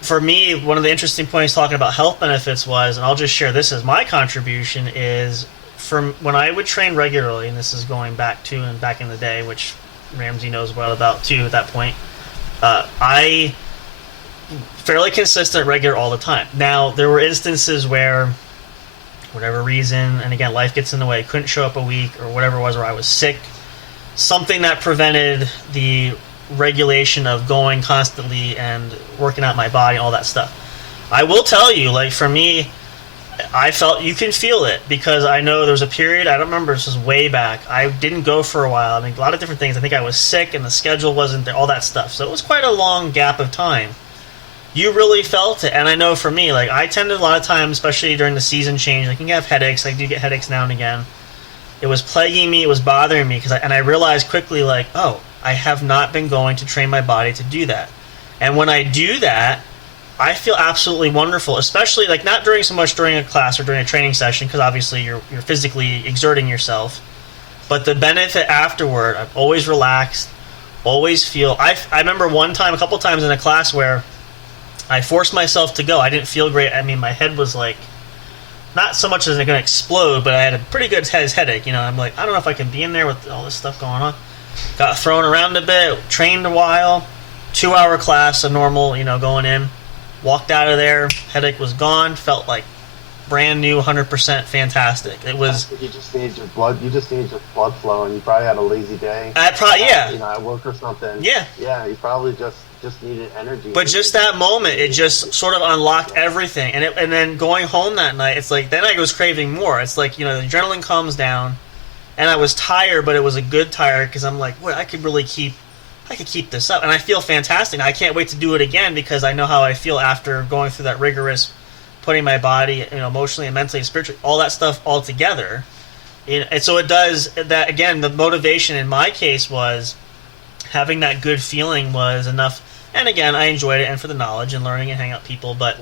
For me, one of the interesting points talking about health benefits was, and I'll just share this as my contribution, is from when I would train regularly, and this is going back in the day, which Ramsey knows well about too at that point, I fairly consistent, regular all the time. Now, there were instances where, whatever reason, and again, life gets in the way, couldn't show up a week or whatever it was, or I was sick, something that prevented the regulation of going constantly and working out my body, all that stuff. I will tell you, like for me, I felt you can feel it because I know there was a period, I don't remember, this was way back, I didn't go for a while. I mean, a lot of different things. I think I was sick and the schedule wasn't there, all that stuff. So it was quite a long gap of time. You really felt it. And I know for me, like I tended a lot of times, especially during the season change, I can have headaches. I do get headaches now and again. It was plaguing me. It was bothering me and I realized quickly, like, oh, I have not been going to train my body to do that. And when I do that, I feel absolutely wonderful, especially like not so much during a class or during a training session, because obviously you're physically exerting yourself. But the benefit afterward, I'm always relaxed, always feel. I remember one time, a couple times in a class where I forced myself to go. I didn't feel great. I mean, my head was like, not so much as it's going to explode, but I had a pretty good headache. You know, I'm like, I don't know if I can be in there with all this stuff going on. Got thrown around a bit, trained a while, 2-hour class, a normal, you know, going in. Walked out of there, headache was gone, felt like brand new, 100% fantastic. It was. You just need your blood. You just need your blood flow, and you probably had a lazy day. Yeah. You know, at work or something. Yeah. Yeah, you probably just needed energy. But just that moment, it just sort of unlocked everything. And then going home that night, it's like, then I was craving more. It's like, you know, the adrenaline calms down, and I was tired, but it was a good tired, because I'm like, well, I could keep this up. And I feel fantastic. I can't wait to do it again, because I know how I feel after going through that rigorous, putting my body, you know, emotionally and mentally and spiritually, all that stuff all together. And so it does that. Again, the motivation in my case was having that good feeling was enough. And again, I enjoyed it, and for the knowledge and learning and hang out with people, but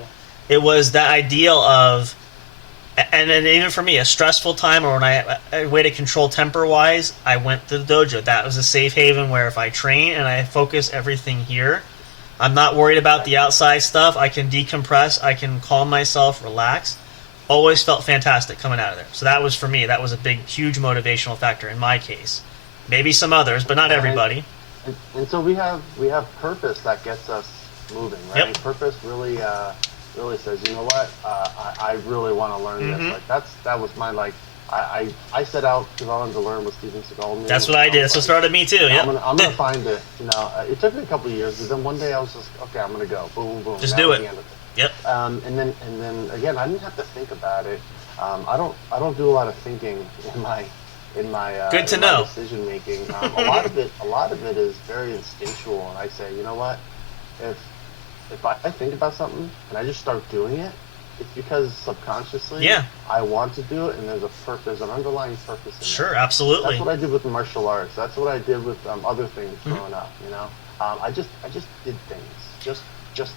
it was that ideal of, and then even for me, a stressful time, or when a way to control temper-wise, I went to the dojo. That was a safe haven where if I train and I focus everything here, I'm not worried about the outside stuff. I can decompress. I can calm myself, relax. Always felt fantastic coming out of there. So that was, for me, that was a big, huge motivational factor in my case. Maybe some others, but not everybody. And so we have purpose that gets us moving, right? Yep. Purpose really says, you know what, I really want to learn this. Like that was my, like, I set out because I wanted to learn what Steven Seagal knew. That's what I did. That's what started me too. Yeah. I'm gonna find it. You know, it took me a couple of years, but then one day I was just, okay, I'm gonna go. Boom, boom. Just that do was it. the end of it. Yep. And then again, I didn't have to think about it. I don't do a lot of thinking in my good to in my know decision making. A lot of it is very instinctual, and I say, you know what, if I think about something and I just start doing it, it's because subconsciously I want to do it, and there's an underlying purpose in it. Sure, absolutely. That's what I did with martial arts. That's what I did with other things growing up. You know, I just did things just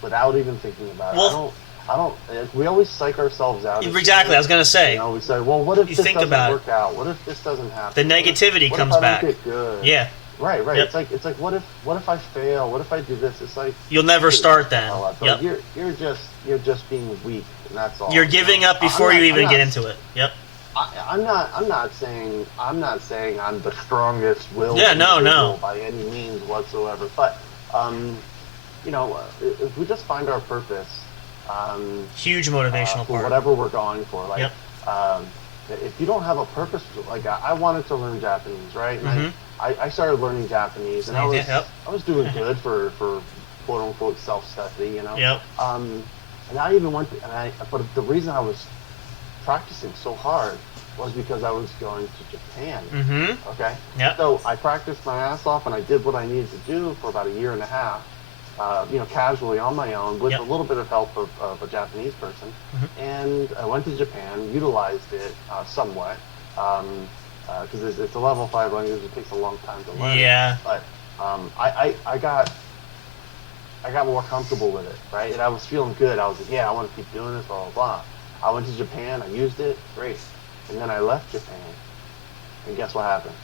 without even thinking about it. Well, I don't. We always psych ourselves out. Exactly. I was going to say. You know, we say, well, what if you this think doesn't about work out? What if this doesn't happen? The negativity what comes if I back. don't get good? Yeah. Right. Yep. It's like what if I fail? What if I do this? It's like you'll never start then. Yep. You're just being weak, and that's all. You're giving up before you even get into it. Yep. I'm not saying I'm the strongest willed no by any means whatsoever. But you know, if we just find our purpose, huge motivational for part. whatever we're going for, like Yep. if you don't have a purpose, like I wanted to learn Japanese, right? And I started learning Japanese, and I was doing good for quote unquote self study, you know. Yep. And I even went but the reason I was practicing so hard was because I was going to Japan. Okay. Yep. So I practiced my ass off, and I did what I needed to do for about a year and a half. You know, casually on my own with a little bit of help of a Japanese person, and I went to Japan, utilized it somewhat, because it's a level 5 language. It takes a long time to learn. Yeah. But I got more comfortable with it, right? And I was feeling good. I was like, I want to keep doing this, blah blah blah. I went to Japan. I used it, great, and then I left Japan, and guess what happened?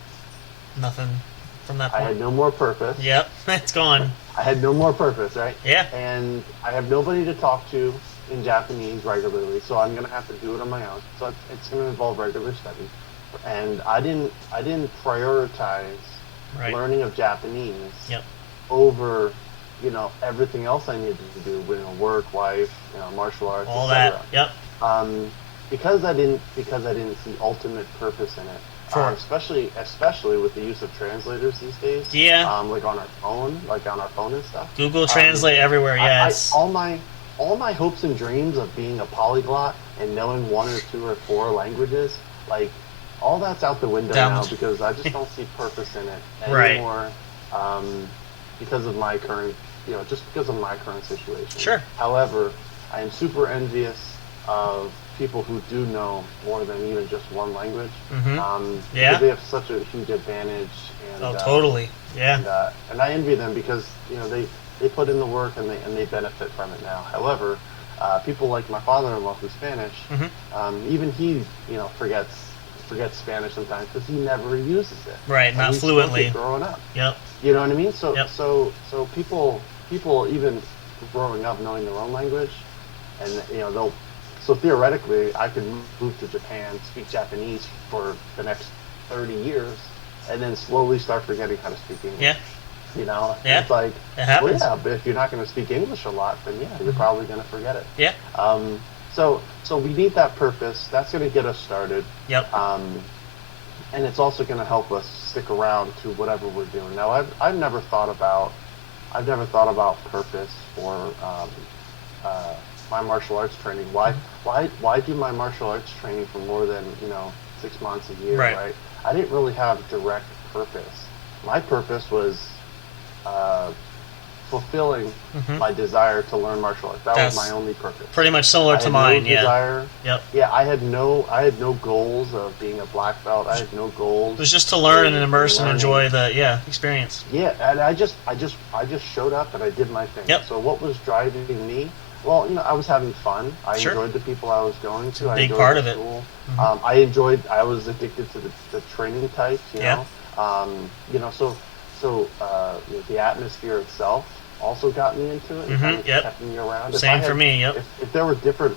Nothing from that point. I had no more purpose. Yep, it's gone. I had no more purpose, right? Yeah. And I have nobody to talk to in Japanese regularly, so I'm gonna have to do it on my own. So it's gonna involve regular study. And I didn't prioritize learning of Japanese over, you know, everything else I needed to do, you know, work, wife, you know, martial arts, all etc. that. Yep. Because I didn't see ultimate purpose in it. Especially with the use of translators these days. Yeah. Like on our phone and stuff. Google Translate everywhere. Yes. All my hopes and dreams of being a polyglot and knowing 1 or 2 or 4 languages, like all that's out the window now because I just don't see purpose in it anymore. Because of my current, because of my current situation. Sure. However, I am super envious of people who do know more than even just one language. Because they have such a huge advantage. And, totally. Yeah. And I envy them because they put in the work and they benefit from it now. However, people like my father-in-law who's Spanish, even he forgets forgets Spanish sometimes because he never uses it. Right, And not he spoke fluently. it growing up. Yep. You know what I mean? So Yep. so people even growing up knowing their own language, and they'll. So theoretically, I could move to Japan, speak Japanese for the next 30 years, and then slowly start forgetting how to speak English. Yeah. And it's like, it happens. well, yeah, but if you're not going to speak English a lot, then yeah, you're probably going to forget it. Yeah. So we need that purpose. That's going to get us started. Yep. And it's also going to help us stick around to whatever we're doing. Now, I've never thought about purpose for my martial arts training. Why do my martial arts training for more than 6 months a year? Right. I didn't really have direct purpose. My purpose was fulfilling my desire to learn martial arts. That's was my only purpose. Pretty much similar to mine. Desire. Yep. Yeah, I had no goals of being a black belt. I had no goals. It was just to learn and immerse and enjoy the experience. Yeah, and I just showed up and I did my thing. Yep. So what was driving me? Well, I was having fun. I enjoyed the people I was going to. I big enjoyed part the of it. school. I was addicted to the training types. Yeah. So the atmosphere itself also got me into it. And kind of kept me around. Same for me. Yep. If there were different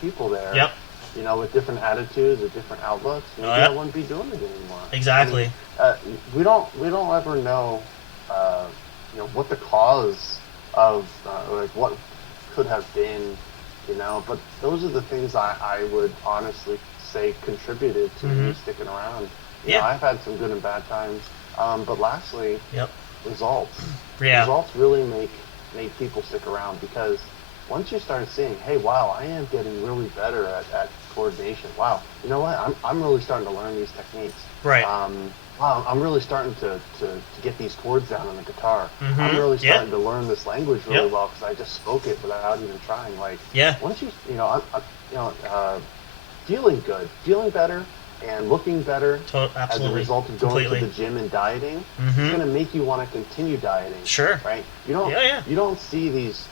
people there. Yep. With different attitudes or different outlooks, maybe I wouldn't be doing it anymore. Exactly. We don't ever know, what the cause of what could have been, but those are the things I would honestly say contributed to me sticking around. I've had some good and bad times, but lastly, results. Yeah. Results really make people stick around, because once you start seeing, hey, wow, I am getting really better at coordination. Wow, you know what? I'm really starting to learn these techniques. Right. Wow, I'm really starting to get these chords down on the guitar. I'm really starting to learn this language really well because I just spoke it without even trying. Like, once you, feeling good, feeling better, and looking better as a result of going to the gym and dieting, it's going to make you want to continue dieting. Sure. Right? You don't see these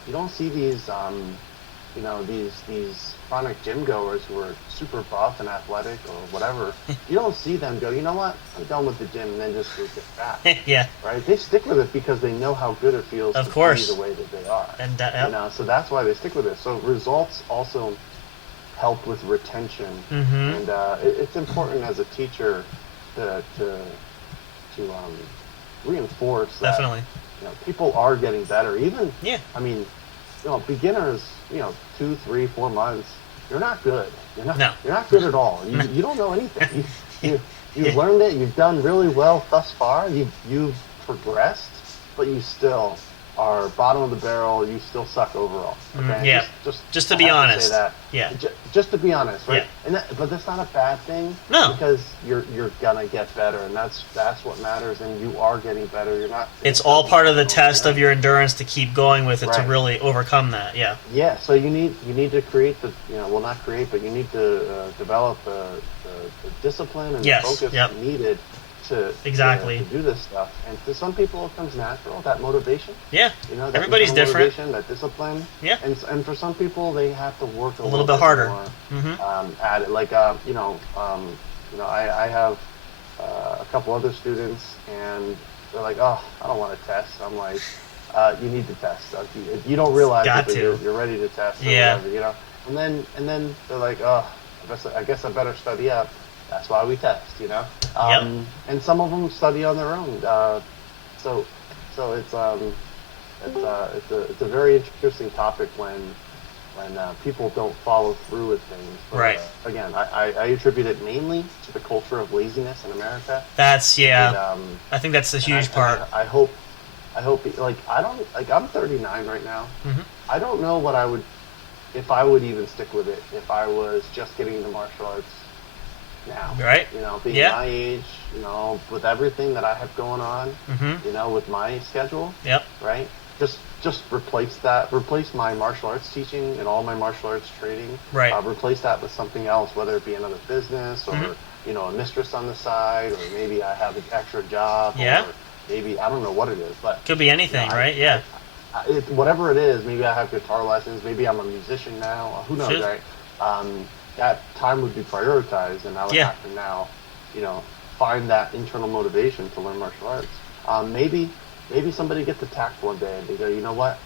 these chronic gym goers who are super buff and athletic or whatever. You don't see them go, you know what, I'm done with the gym, and then just go get fat. Yeah. Right? They stick with it because they know how good it feels to be the way that they are. And so that's why they stick with it. So results also help with retention, and it's important as a teacher to reinforce that. Definitely. People are getting better. Even beginners, 2, 3, 4 months, you're not good. You're not good at all. You don't know anything. You've learned it. You've done really well thus far. You've progressed, but you still are bottom of the barrel. You still suck overall. Okay? Just to be honest. Just to be honest, right? Yeah. But that's not a bad thing. No. Because you're gonna get better, and that's what matters. And you are getting better. You're not. It's all part of the test of your endurance to keep going with it to really overcome that. Yeah. Yeah. So you need to create not create, but you need to develop the discipline and the focus needed to do this stuff. And to some people it comes natural, that motivation. Yeah. That everybo's different. That discipline. Yeah. And for some people they have to work a little bit harder more, at it. Like I have a couple other students, and they're like, oh, I don't want to test. I'm like, you need to test. You don't realize that you're ready to test. Or whatever, And then they're like, oh, I guess I better study up. That's why we test, And some of them study on their own. So it's a very interesting topic when people don't follow through with things. But, again, I attribute it mainly to the culture of laziness in America. That's And, I think that's a huge part. I hope I'm 39 right now. I don't know if I would even stick with it if I was just getting into martial arts now. Right. Being my age, with everything that I have going on, with my schedule. Yep. Right. Just replace my martial arts teaching and all my martial arts training. Right. Replace that with something else, whether it be another business or a mistress on the side, or maybe I have an extra job. Yeah. Or maybe I don't know what it is, but could be anything, right? Yeah. Whatever it is, maybe I have guitar lessons. Maybe I'm a musician now. Who knows, right? that time would be prioritized, and I would Yeah. have to now, find that internal motivation to learn martial arts. Maybe somebody gets attacked one day and they go, you know what?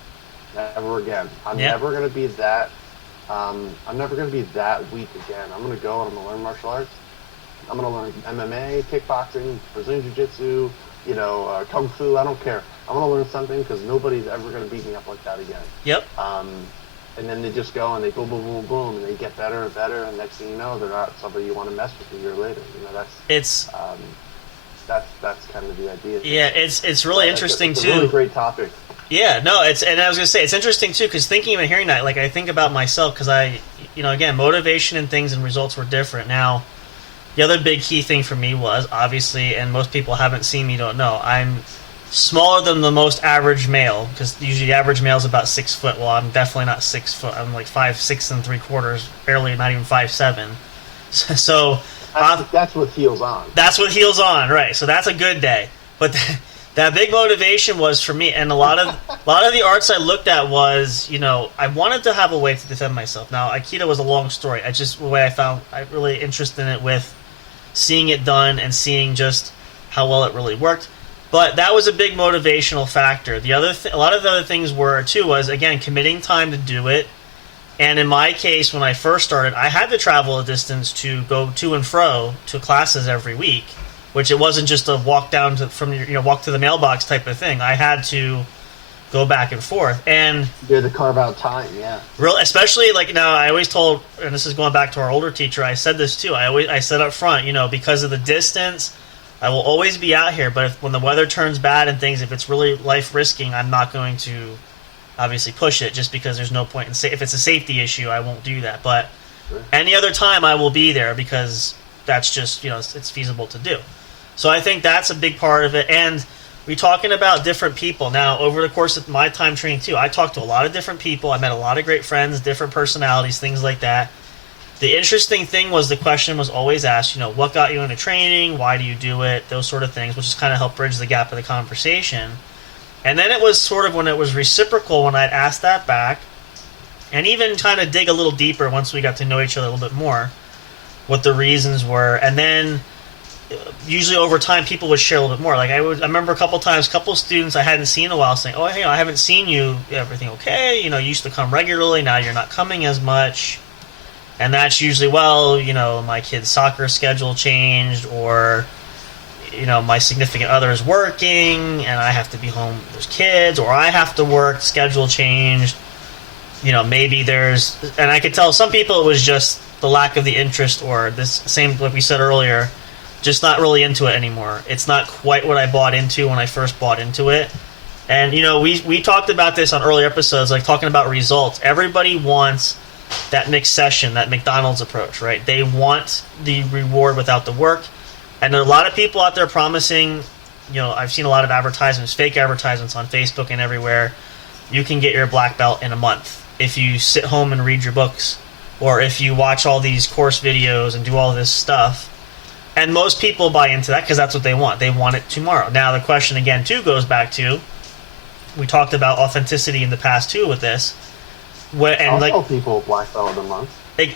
Never again. I'm never gonna be that. I'm never gonna be that weak again. I'm gonna go and I'm gonna learn martial arts. I'm gonna learn MMA, kickboxing, Brazilian Jiu-Jitsu, Kung Fu. I don't care. I'm gonna learn something because nobody's ever gonna beat me up like that again. Yep. And then they just go and they boom, boom, boom, boom, and they get better and better. And next thing you know, they're not somebody you want to mess with a year later. That's kind of the idea. Yeah, it's really interesting it's too. A really great topic. Yeah, no, and I was gonna say it's interesting too because thinking and hearing that, like I think about myself because again, motivation and things and results were different. Now, the other big key thing for me was obviously, and most people haven't seen me, don't know, I'm smaller than the most average male because usually the average male is about 6 foot. Well, I'm definitely not 6 foot. I'm like 5'6 3/4", barely, not even 5'7". So. That's what heels on. That's what heels on, right? So that's a good day. But that big motivation was for me, and a lot of the arts I looked at was, I wanted to have a way to defend myself. Now, Aikido was a long story. The way I found I really interested in it with seeing it done and seeing just how well it really worked. But that was a big motivational factor. A lot of the other things was again committing time to do it. And in my case, when I first started, I had to travel a distance to go to and fro to classes every week, which it wasn't just a walk down walk to the mailbox type of thing. I had to go back and forth, and you had to carve out time, yeah. Especially now, I always told, and this is going back to our older teacher. I said this too. I said up front, because of the distance, I will always be out here. But when the weather turns bad and things, if it's really life risking, I'm not going to. Obviously push it just because there's no point in if it's a safety issue, I won't do that. But any other time I will be there because that's just, it's feasible to do. So I think that's a big part of it. And we're talking about different people. Now, over the course of my time training too, I talked to a lot of different people. I met a lot of great friends, different personalities, things like that. The interesting thing was the question was always asked, what got you into training? Why do you do it? Those sort of things, which just kind of helped bridge the gap of the conversation. And then it was sort of when it was reciprocal when I'd ask that back, and even kind of dig a little deeper once we got to know each other a little bit more, what the reasons were. And then usually over time, people would share a little bit more. Like I remember a couple students I hadn't seen in a while saying, "Oh, hey, I haven't seen you. Everything okay? You used to come regularly. Now you're not coming as much." And that's usually, my kid's soccer schedule changed, or my significant other is working and I have to be home, there's kids, or I have to work, schedule changed. Maybe and I could tell some people it was just the lack of the interest, or this same, like we said earlier, just not really into it anymore. It's not quite what I bought into when I first bought into it. And, we talked about this on earlier episodes, like talking about results. Everybody wants that mixed session, that McDonald's approach, right? They want the reward without the work. And there are a lot of people out there promising, I've seen a lot of advertisements, fake advertisements on Facebook and everywhere. You can get your black belt in a month if you sit home and read your books, or if you watch all these course videos and do all this stuff. And most people buy into that because that's what they want. They want it tomorrow. Now, the question again, too, goes back to, we talked about authenticity in the past, too, with this. I'll tell people black belt in a month.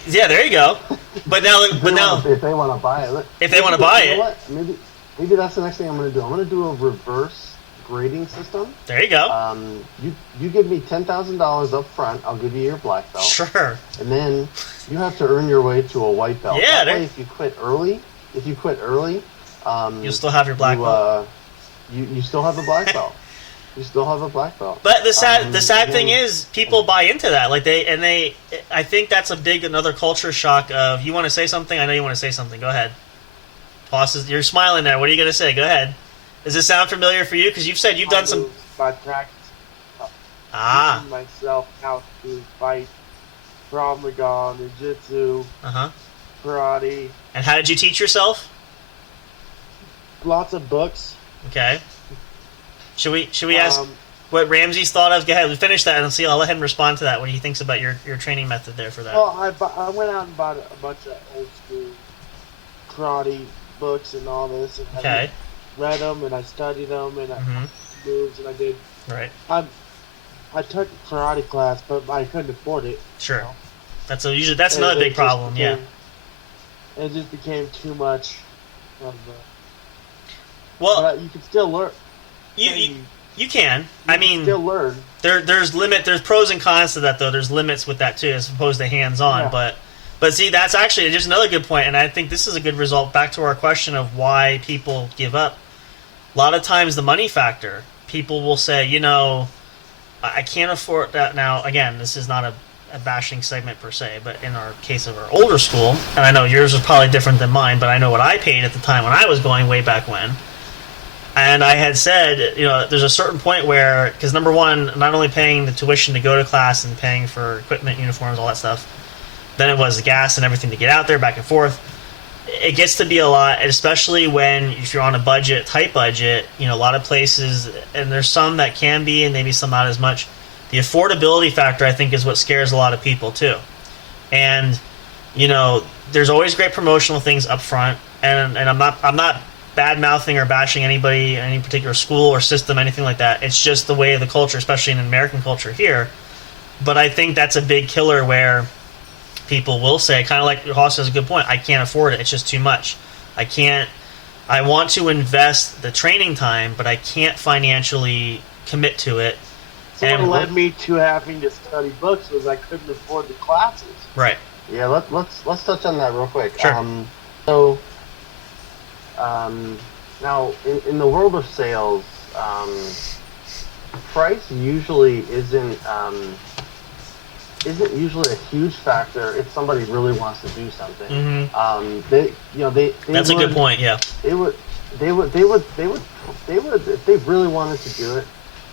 Yeah, there you go. But now, if they want to buy it, you know what? Maybe that's the next thing I'm going to do. I'm going to do a reverse grading system. There you go. You give me $10,000 up front. I'll give you your black belt. Sure. And then you have to earn your way to a white belt. Yeah. That way, if you quit early, you'll still have your black belt. You still have the black belt. You still have a black belt. But the sad thing is, people buy into that. I think that's another culture shock of, you want to say something? I know you want to say something. Go ahead. You're smiling there. What are you going to say? Go ahead. Does this sound familiar for you? Because you've said you've done some. By practice. Teaching myself how to fight Krav Maga, Jiu-Jitsu, karate. And how did you teach yourself? Lots of books. Okay. Should we ask what Ramsey's thought of? Go ahead, we finish that, and I'll let him respond to that, what he thinks about your training method there for that. Well, I went out and bought a bunch of old school karate books and all this, and I read them, and I studied them, and I moves, and I did. Right. I took a karate class, but I couldn't afford it. Sure. That's another big problem. Yeah. It just became too much of the. Well, but you can still learn. You can. I mean, still learn. There's pros and cons to that, though. There's limits with that too, as opposed to hands-on. Yeah. But see, that's actually just another good point, and I think this is a good result. Back to our question of why people give up. A lot of times, the money factor. People will say, I can't afford that. Now, again, this is not a bashing segment per se, but in our case of our older school, and I know yours was probably different than mine, but I know what I paid at the time when I was going way back when. And I had said, there's a certain point where, because number one, not only paying the tuition to go to class and paying for equipment, uniforms, all that stuff, then it was the gas and everything to get out there, back and forth. It gets to be a lot, especially if you're on a budget, tight budget, a lot of places, and there's some that can be and maybe some not as much. The affordability factor, I think, is what scares a lot of people, too. And, there's always great promotional things up front, and I'm not bad-mouthing or bashing anybody, any particular school or system, anything like that. It's just the way of the culture, especially in American culture here. But I think that's a big killer where people will say, kind of like Hoss has a good point, I can't afford it. It's just too much. I want to invest the training time, but I can't financially commit to it. So what led me to having to study books was I couldn't afford the classes. Right. Yeah, let's touch on that real quick. Sure. Now in the world of sales, price usually isn't usually a huge factor if somebody really wants to do something. Mm-hmm. They that's a good point. Yeah. They would if they really wanted to do it,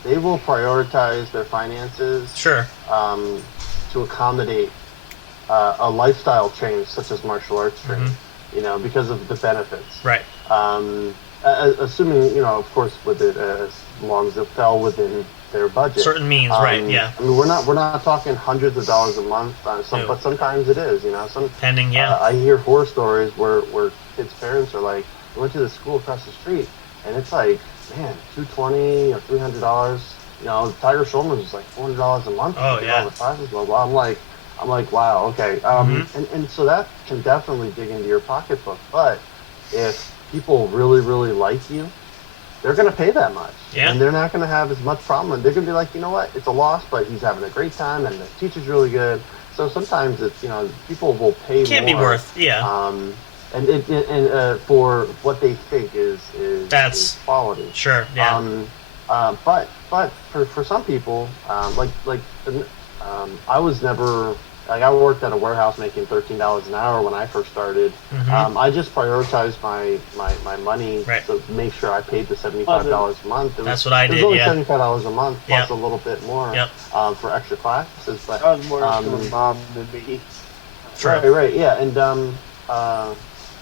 they will prioritize their finances. Sure. To accommodate a lifestyle change such as martial arts training, mm-hmm. Because of the benefits. Right. Assuming, of course, with it as long as it fell within their budget. Certain means, right? Yeah. I mean, we're not talking hundreds of dollars a month, but sometimes it is. Depending, yeah. I hear horror stories where kids' parents are like, we went to the school across the street, and it's like, man, $220 or $300. Tiger Schulman's was like $400 a month. Oh yeah. All the classes, blah blah. I'm like, wow, okay. And so that can definitely dig into your pocketbook. But if people really, really like you, they're going to pay that much. Yeah. And they're not going to have as much problem. They're going to be like, you know what, it's a loss, but he's having a great time, and the teacher's really good. So sometimes it's, people will pay more. Can't be worth, yeah. And for what they think is quality. Sure, yeah. But for some people, I was never, I worked at a warehouse making $13 an hour when I first started. Mm-hmm. I just prioritized my money to make sure I paid the $75 a month. That's what I did. It was Yeah. only $75 a month plus a little bit more for extra classes. But I was more into mom than me. True. Right, yeah, and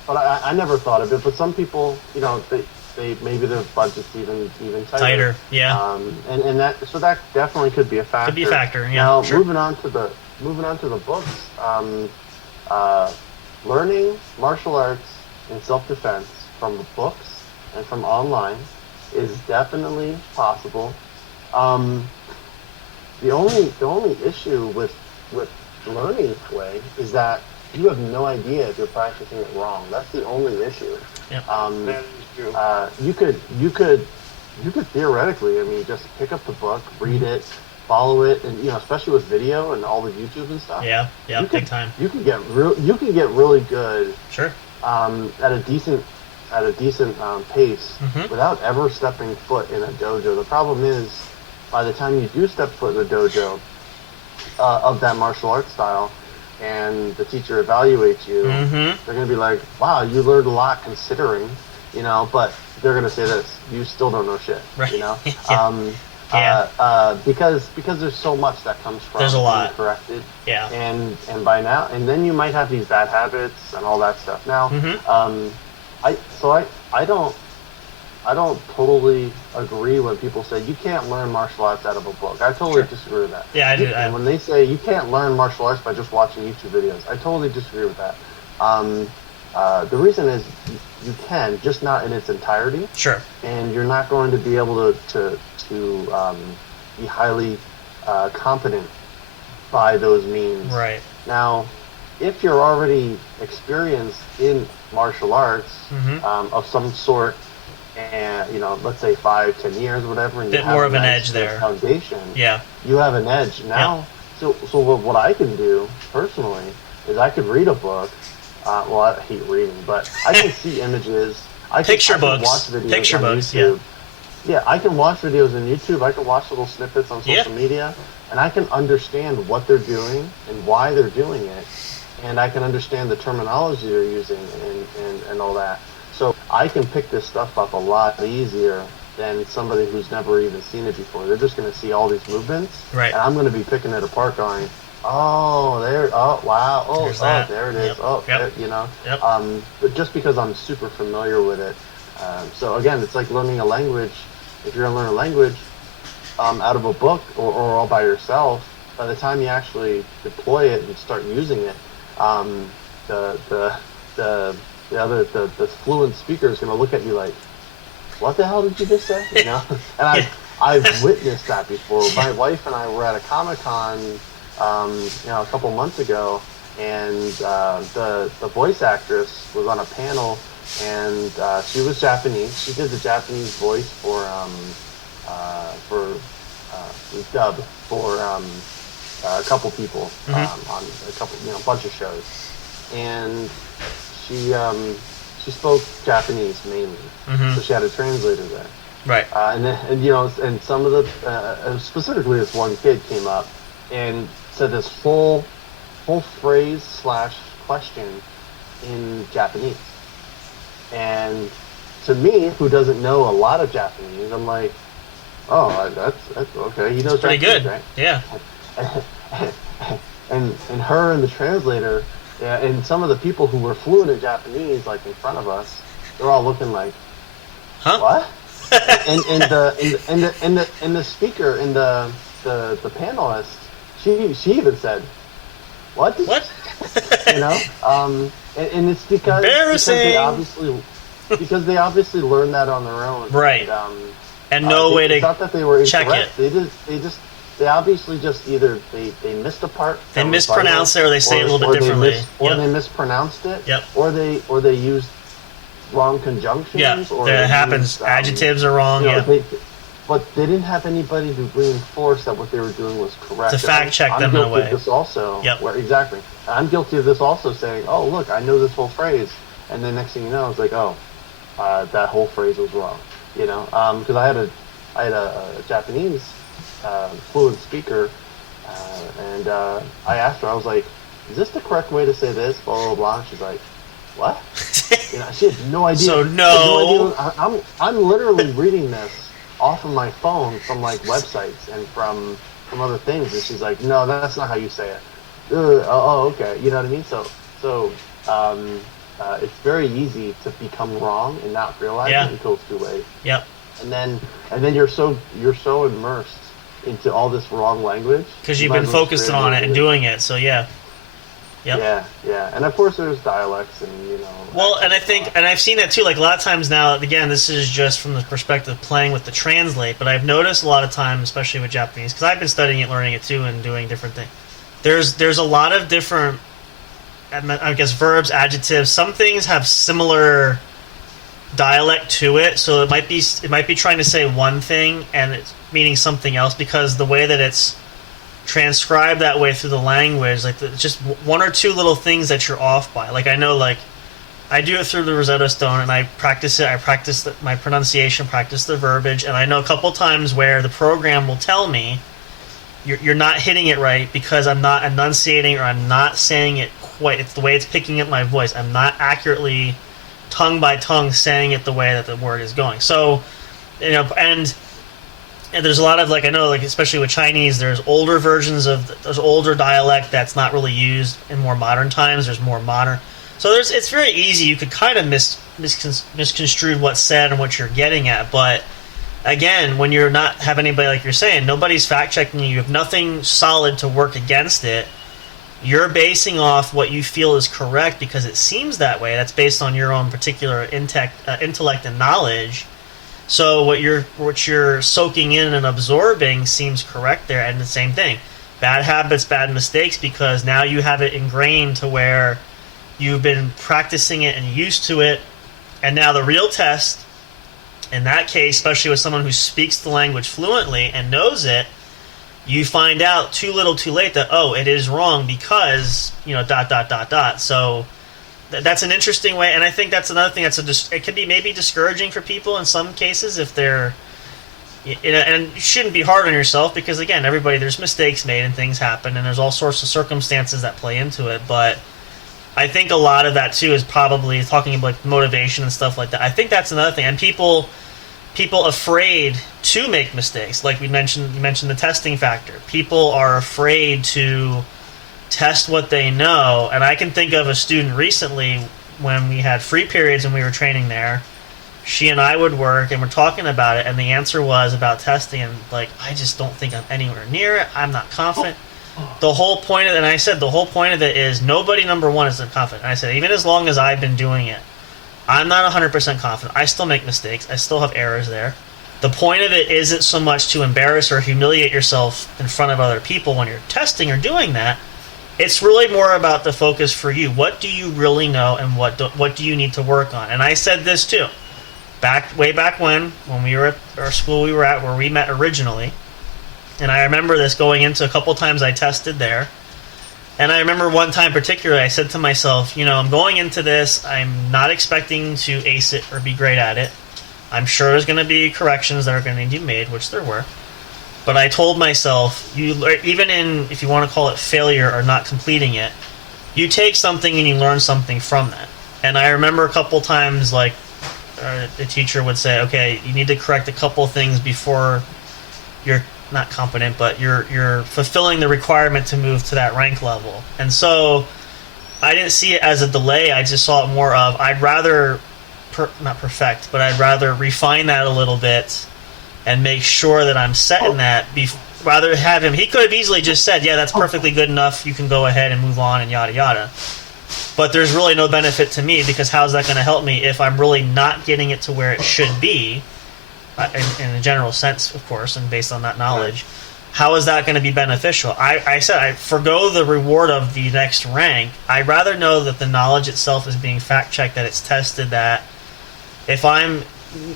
but I never thought of it. But some people, they maybe their budget's even tighter. Yeah. And that definitely could be a factor. Could be a factor. Yeah. Now sure. moving on to the books, learning martial arts and self-defense from the books and from online is definitely possible. The only issue with learning this way is that you have no idea if you're practicing it wrong. That's the only issue. Yep. That is true. You could theoretically, just pick up the book, read it, follow it, and Mm-hmm. especially with video and all the YouTube and stuff. Yeah, big time. You can get really good. Sure. At a decent pace Mm-hmm. without ever stepping foot in a dojo. The problem is, by the time you do step foot in a dojo of that martial arts style, and the teacher evaluates you, mm-hmm. they're going to be like, wow, you learned a lot considering, but they're going to say this, you still don't know shit, right. Because there's so much that comes from there's a lot. being corrected. Yeah. And by now, and then you might have these bad habits and all that stuff. Now, mm-hmm. I don't totally agree when people say you can't learn martial arts out of a book. I totally disagree with that. Yeah, I do. And when they say you can't learn martial arts by just watching YouTube videos, I totally disagree with that. The reason is you can, just not in its entirety. Sure. And you're not going to be able to be highly competent by those means. Right. Now, if you're already experienced in martial arts of some sort, and let's say 5-10 years, whatever, and bit you have more a of an nice edge there. Foundation. Yeah. You have an edge now. So what I can do personally is I could read a book. Well, I hate reading, but I can see images. I can watch videos on YouTube. Yeah, I can watch videos on YouTube. I can watch little snippets on social media, and I can understand what they're doing and why they're doing it, and I can understand the terminology they're using and all that. So I can pick this stuff up a lot easier than somebody who's never even seen it before. They're just going to see all these movements, right? And I'm going to be picking it apart, going, wow, there it is, but just because I'm super familiar with it. So again, it's like learning a language. If you're going to learn a language out of a book or all by yourself, by the time you actually deploy it and start using it, the fluent speaker is going to look at you like, what the hell did you just say? And I've witnessed that before. My wife and I were at a Comic-Con a couple months ago, and the voice actress was on a panel, and she was Japanese. She did the Japanese voice for dub for a couple people on a couple, bunch of shows, and she spoke Japanese mainly, so she had a translator there. Right. And some of the specifically this one kid came up and said this whole phrase / question in Japanese. And to me, who doesn't know a lot of Japanese, I'm like, oh, that's okay. He knows pretty Japanese, good, right? Yeah. and her and the translator, and some of the people who were fluent in Japanese, like in front of us, they're all looking like, huh? What? and the speaker and the panelist, she even said, what? What? And it's because they obviously learned that on their own, right? And no way to it's not that they were check incorrect. it. They obviously just either they missed a part, they mispronounced it, or they say it a little bit differently, they mispronounced it, yep, or they used wrong conjunctions. Yeah, that happens. Adjectives are wrong. But they didn't have anybody to reinforce that what they were doing was correct. To fact check them in a way. I'm guilty of this also. Yep. Exactly. I'm guilty of this also, saying, "Oh, look, I know this whole phrase," and then next thing you know, it's like, "Oh, that whole phrase was wrong." Because I had a Japanese fluent speaker, and I asked her, I was like, "Is this the correct way to say this?" Blah blah blah. And she's like, "What?" She had no idea. So no. I'm literally reading this off of my phone from like websites and from other things, and she's like, "No, that's not how you say it." Okay. You know what I mean? So it's very easy to become wrong and not realize it until it's too late. Yep. And then you're so immersed into all this wrong language because you've been focusing on it and doing it. So yeah. Yep. Yeah, and of course there's dialects and Well, and I think, and I've seen that too. Like a lot of times now, again, this is just from the perspective of playing with the translate. But I've noticed a lot of times, especially with Japanese, because I've been studying it, learning it too, and doing different things. There's a lot of different, I guess, verbs, adjectives. Some things have similar dialect to it, so it might be trying to say one thing and it's meaning something else because the way that it's transcribed that way through the language, like just one or two little things that you're off by. Like I know, like I do it through the Rosetta Stone, and I practice it. I practice my pronunciation, practice the verbiage, and I know a couple times where the program will tell me you're not hitting it right because I'm not enunciating or I'm not saying it quite. It's the way it's picking up my voice. I'm not accurately tongue by tongue saying it the way that the word is going. So, and there's a lot of, like, I know, like, especially with Chinese, there's older versions of, there's older dialect that's not really used in more modern times. There's more modern. So it's very easy. You could kind of misconstrue what's said and what you're getting at. But, again, when you're not have anybody, like you're saying, nobody's fact-checking you. You have nothing solid to work against it. You're basing off what you feel is correct because it seems that way. That's based on your own particular intellect and knowledge. So what you're soaking in and absorbing seems correct there, and the same thing. bad habits, bad mistakes, because now you have it ingrained to where you've been practicing it and used to it. And now the real test, in that case, especially with someone who speaks the language fluently and knows it, you find out too little too late that, oh, it is wrong because, So that's an interesting way. And I think that's another thing it can be maybe discouraging for people in some cases if they're, and you shouldn't be hard on yourself because, again, there's mistakes made and things happen and there's all sorts of circumstances that play into it. But I think a lot of that too is probably talking about like motivation and stuff like that. I think that's another thing. And people afraid to make mistakes, like you mentioned the testing factor. People are afraid to test what they know. And I can think of a student recently when we had free periods and we were training there. She and I would work and we're talking about it, and the answer was about testing, and like, I just don't think I'm anywhere near it. I'm not confident. The whole point of it, and I said the whole point of it is nobody, number one, is confident. And I said, even as long as I've been doing it, I'm not 100% confident. I still make mistakes. I still have errors there. The point of it isn't so much to embarrass or humiliate yourself in front of other people when you're testing or doing that. It's really more about the focus for you. What do you really know, and what do you need to work on? And I said this too, way back when we were at our school we were at, where we met originally. And I remember this going into a couple times I tested there. And I remember one time particularly, I said to myself, I'm going into this, I'm not expecting to ace it or be great at it. I'm sure there's going to be corrections that are going to need to be made, which there were. But I told myself, even in, if you want to call it failure or not completing it, you take something and you learn something from that. And I remember a couple times, like, the teacher would say, okay, you need to correct a couple things before you're not competent, but you're fulfilling the requirement to move to that rank level. And so I didn't see it as a delay. I just saw it more of, I'd rather not perfect, but I'd rather refine that a little bit and make sure that I'm set in that. Rather have him, he could have easily just said, yeah, that's perfectly good enough, you can go ahead and move on and yada yada. But there's really no benefit to me, because how's that going to help me if I'm really not getting it to where it should be? In a general sense, of course, and based on that knowledge, how is that going to be beneficial? I said I forgo the reward of the next rank. I'd rather know that the knowledge itself is being fact-checked, that it's tested, that if I'm,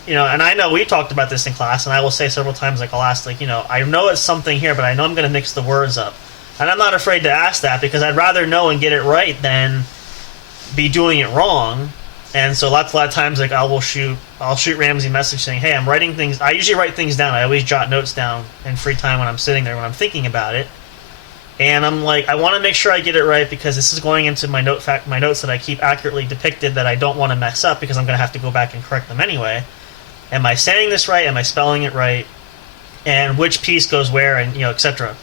and I know we talked about this in class, and I will say several times, like I'll ask, like, I know it's something here, but I know I'm going to mix the words up. And I'm not afraid to ask that, because I'd rather know and get it right than be doing it wrong. And so a lot of times, like, I'll shoot Ramsey a message saying, hey, I'm writing things. I usually write things down. I always jot notes down in free time when I'm sitting there, when I'm thinking about it. And I'm like, I want to make sure I get it right, because this is going into my notes that I keep accurately depicted, that I don't want to mess up, because I'm going to have to go back and correct them anyway. Am I saying this right? Am I spelling it right? And which piece goes where, and etc.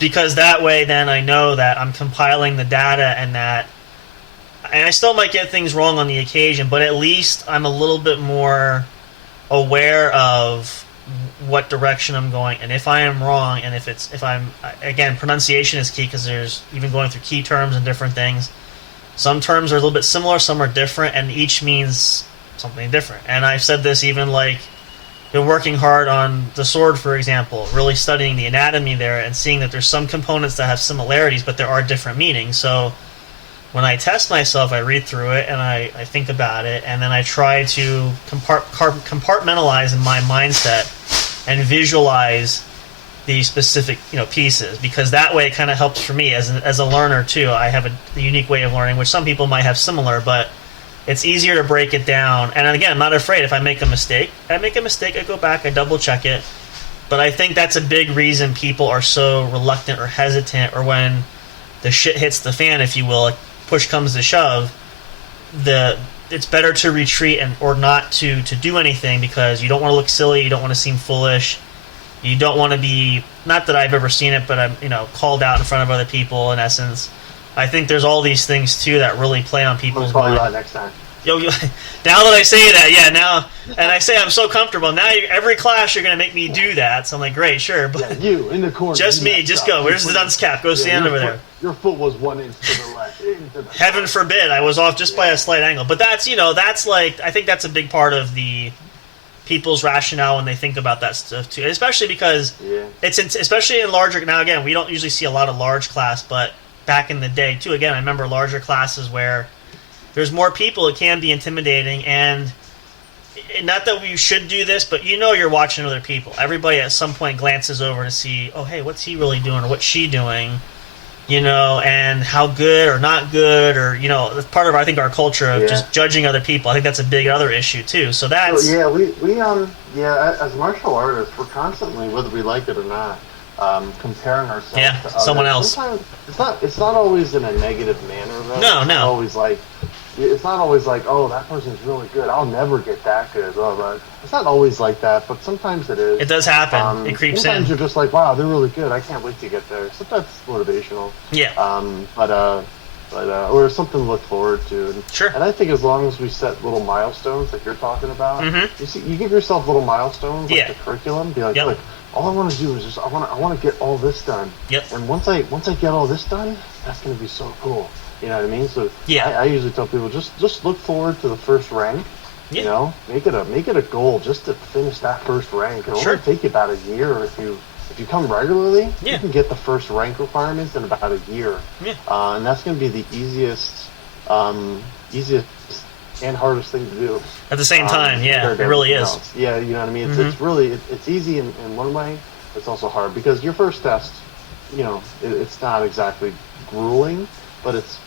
Because that way, then I know that I'm compiling the data, and I still might get things wrong on the occasion, but at least I'm a little bit more aware of what direction I'm going, and if I am wrong, and if I'm, again, pronunciation is key, because there's even going through key terms and different things. Some terms are a little bit similar, some are different, and each means something different. And I've said this even, like, been working hard on the sword, for example, really studying the anatomy there and seeing that there's some components that have similarities, but there are different meanings. So when I test myself, I read through it and I think about it, and then I try to compartmentalize in my mindset and visualize the specific pieces, because that way it kind of helps for me as a learner too. I have a unique way of learning, which some people might have similar, but it's easier to break it down. And again, I'm not afraid. If I make a mistake, I go back, I double check it. But I think that's a big reason people are so reluctant or hesitant, or when the shit hits the fan, if you will, like push comes to shove, it's better to retreat or not to do anything, because you don't want to look silly, you don't want to seem foolish, you don't want to be, not that I've ever seen it, but I'm called out in front of other people, in essence. I think there's all these things too that really play on people's minds. Right next time. Now that I say that, yeah, now, and I say I'm so comfortable, now every class you're going to make me do that, so I'm like, great, sure, but yeah, you, in the corner. Just me, just go. Where's the dunce cap? Go stand over there. Your foot was 1 inch to the left. Heaven forbid, I was off just by a slight angle. But that's, that's like, I think that's a big part of the people's rationale when they think about that stuff too, and especially because especially in larger. Now again, we don't usually see a lot of large class, but back in the day too. Again, I remember larger classes where there's more people. It can be intimidating, and not that we should do this, but you're watching other people. Everybody at some point glances over to see, oh hey, what's he really doing or what's she doing, and how good or not good, or that's part of I think our culture of just judging other people. I think that's a big other issue too. So that's we as martial artists, we're constantly, whether we like it or not, comparing ourselves to someone others. else. Sometimes it's not always in a negative manner though. No. It's not always like, oh, that person's really good, I'll never get that good. Well, it's not always like that, but sometimes it is. It does happen. It creeps sometimes in. You're just like, wow, they're really good, I can't wait to get there. Sometimes it's motivational. Yeah. Or something to look forward to. Sure. And I think as long as we set little milestones like you're talking about, you give yourself little milestones like the curriculum. Be like, look, all I want to do is just I want to get all this done. Yep. And once I get all this done, that's going to be so cool. You know what I mean? So I usually tell people just look forward to the first rank. Yeah. Make it a goal just to finish that first rank. It'll only take you about a year if you come regularly. You can get the first rank requirements in about a year. Yeah. And that's going to be the easiest and hardest thing to do. At the same time, it really is. Else. Yeah, you know what I mean? It's really it's easy in one way. It's also hard because your first test, it's not exactly grueling, but it's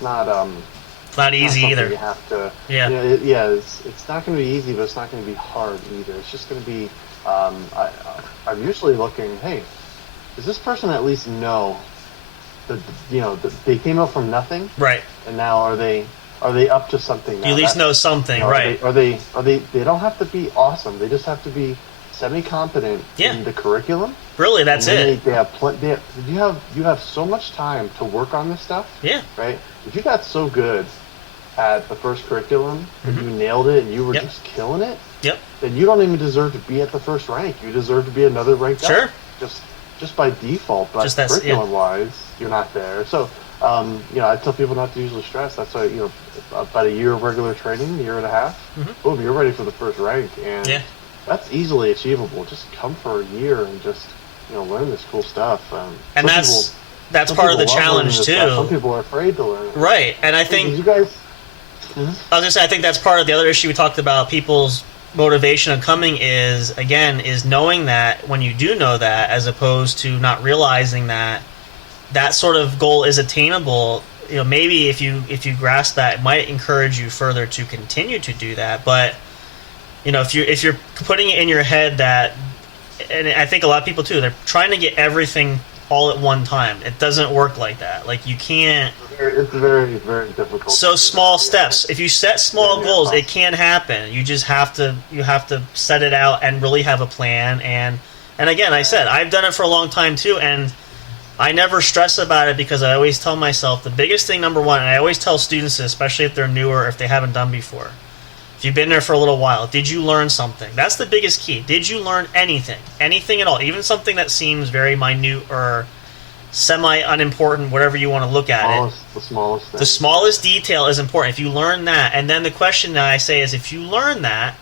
not it's not easy either. You have to it's not going to be easy, but it's not going to be hard either. It's just going to be I'm usually looking, hey, does this person at least know that they came up from nothing, right? And now are they up to something now? You at least know something, right? Are they don't have to be awesome. They just have to be semi-competent in the curriculum. Really, that's it. You have so much time to work on this stuff. Yeah. Right? If you got so good at the first curriculum and you nailed it and you were just killing it, then you don't even deserve to be at the first rank. You deserve to be another rank up. Just by default, but curriculum-wise, you're not there. So, I tell people not to usually stress. That's why, about a year of regular training, a year and a half, boom, you're ready for the first rank. And that's easily achievable. Just come for a year and just, learn this cool stuff. And that's part of the challenge, too. Some people are afraid to learn it. Right, and I think... you guys... I was going to say, I think that's part of the other issue we talked about, people's motivation of coming is knowing that when you do know that, as opposed to not realizing that sort of goal is attainable. Maybe if you grasp that, it might encourage you further to continue to do that. But if you're putting it in your head that, and I think a lot of people too, they're trying to get everything all at one time. It doesn't work like that. Like you can't. It's very, very difficult. So small steps. If you set small goals, it can happen. You just have to set it out and really have a plan. And again, I said I've done it for a long time too, and I never stress about it because I always tell myself the biggest thing, number one, and I always tell students this, especially if they're newer, if they haven't done before. If you've been there for a little while, did you learn something? That's the biggest key. Did you learn anything? Anything at all? Even something that seems very minute or semi-unimportant, whatever you want to look at it. The smallest thing. The smallest detail is important. If you learn that, and then the question that I say is, if you learn that,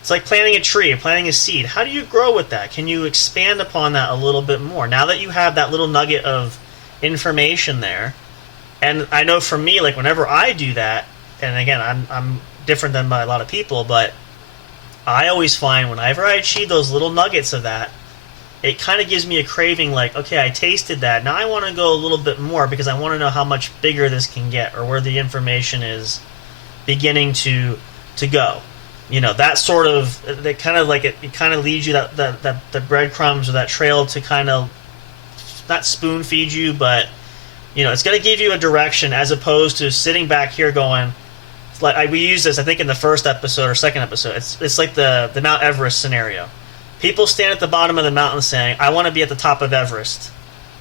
it's like planting a tree or planting a seed. How do you grow with that? Can you expand upon that a little bit more? Now that you have that little nugget of information there, and I know for me, like whenever I do that, and again, I'm different than a lot of people, but I always find whenever I achieve those little nuggets of that, it kind of gives me a craving like, okay, I tasted that. Now I want to go a little bit more because I want to know how much bigger this can get or where the information is beginning to go. That sort of, that kind of like it kind of leads you that the breadcrumbs or that trail to kind of not spoon feed you, but it's going to give you a direction as opposed to sitting back here going, like we used this I think in the first episode or second episode. It's like the Mount Everest scenario. People stand at the bottom of the mountain saying, I want to be at the top of Everest.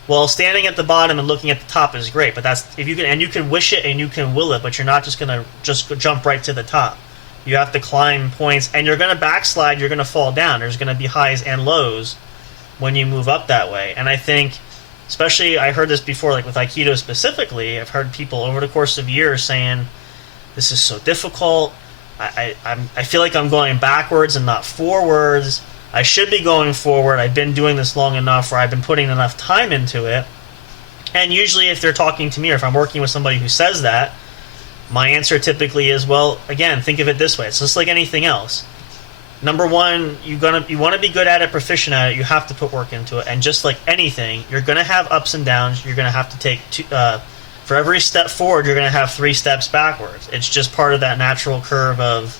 Well, standing at the bottom and looking at the top is great, but that's if you can, and you can wish it and you can will it, but you're not just going to just jump right to the top. You have to climb points, and you're going to backslide, you're going to fall down. There's going to be highs and lows when you move up that way. And I think, especially, I heard this before, like with Aikido specifically, I've heard people over the course of years saying, this is so difficult, I feel like I'm going backwards and not forwards. I should be going forward. I've been doing this long enough, or I've been putting enough time into it. And usually if they're talking to me, or if I'm working with somebody who says that, my answer typically is, well, again, think of it this way. It's just like anything else. Number one, you want to be good at it, proficient at it, you have to put work into it. And just like anything, you're going to have ups and downs. You're going to have to take for every step forward, you're going to have 3 steps backwards. It's just part of that natural curve of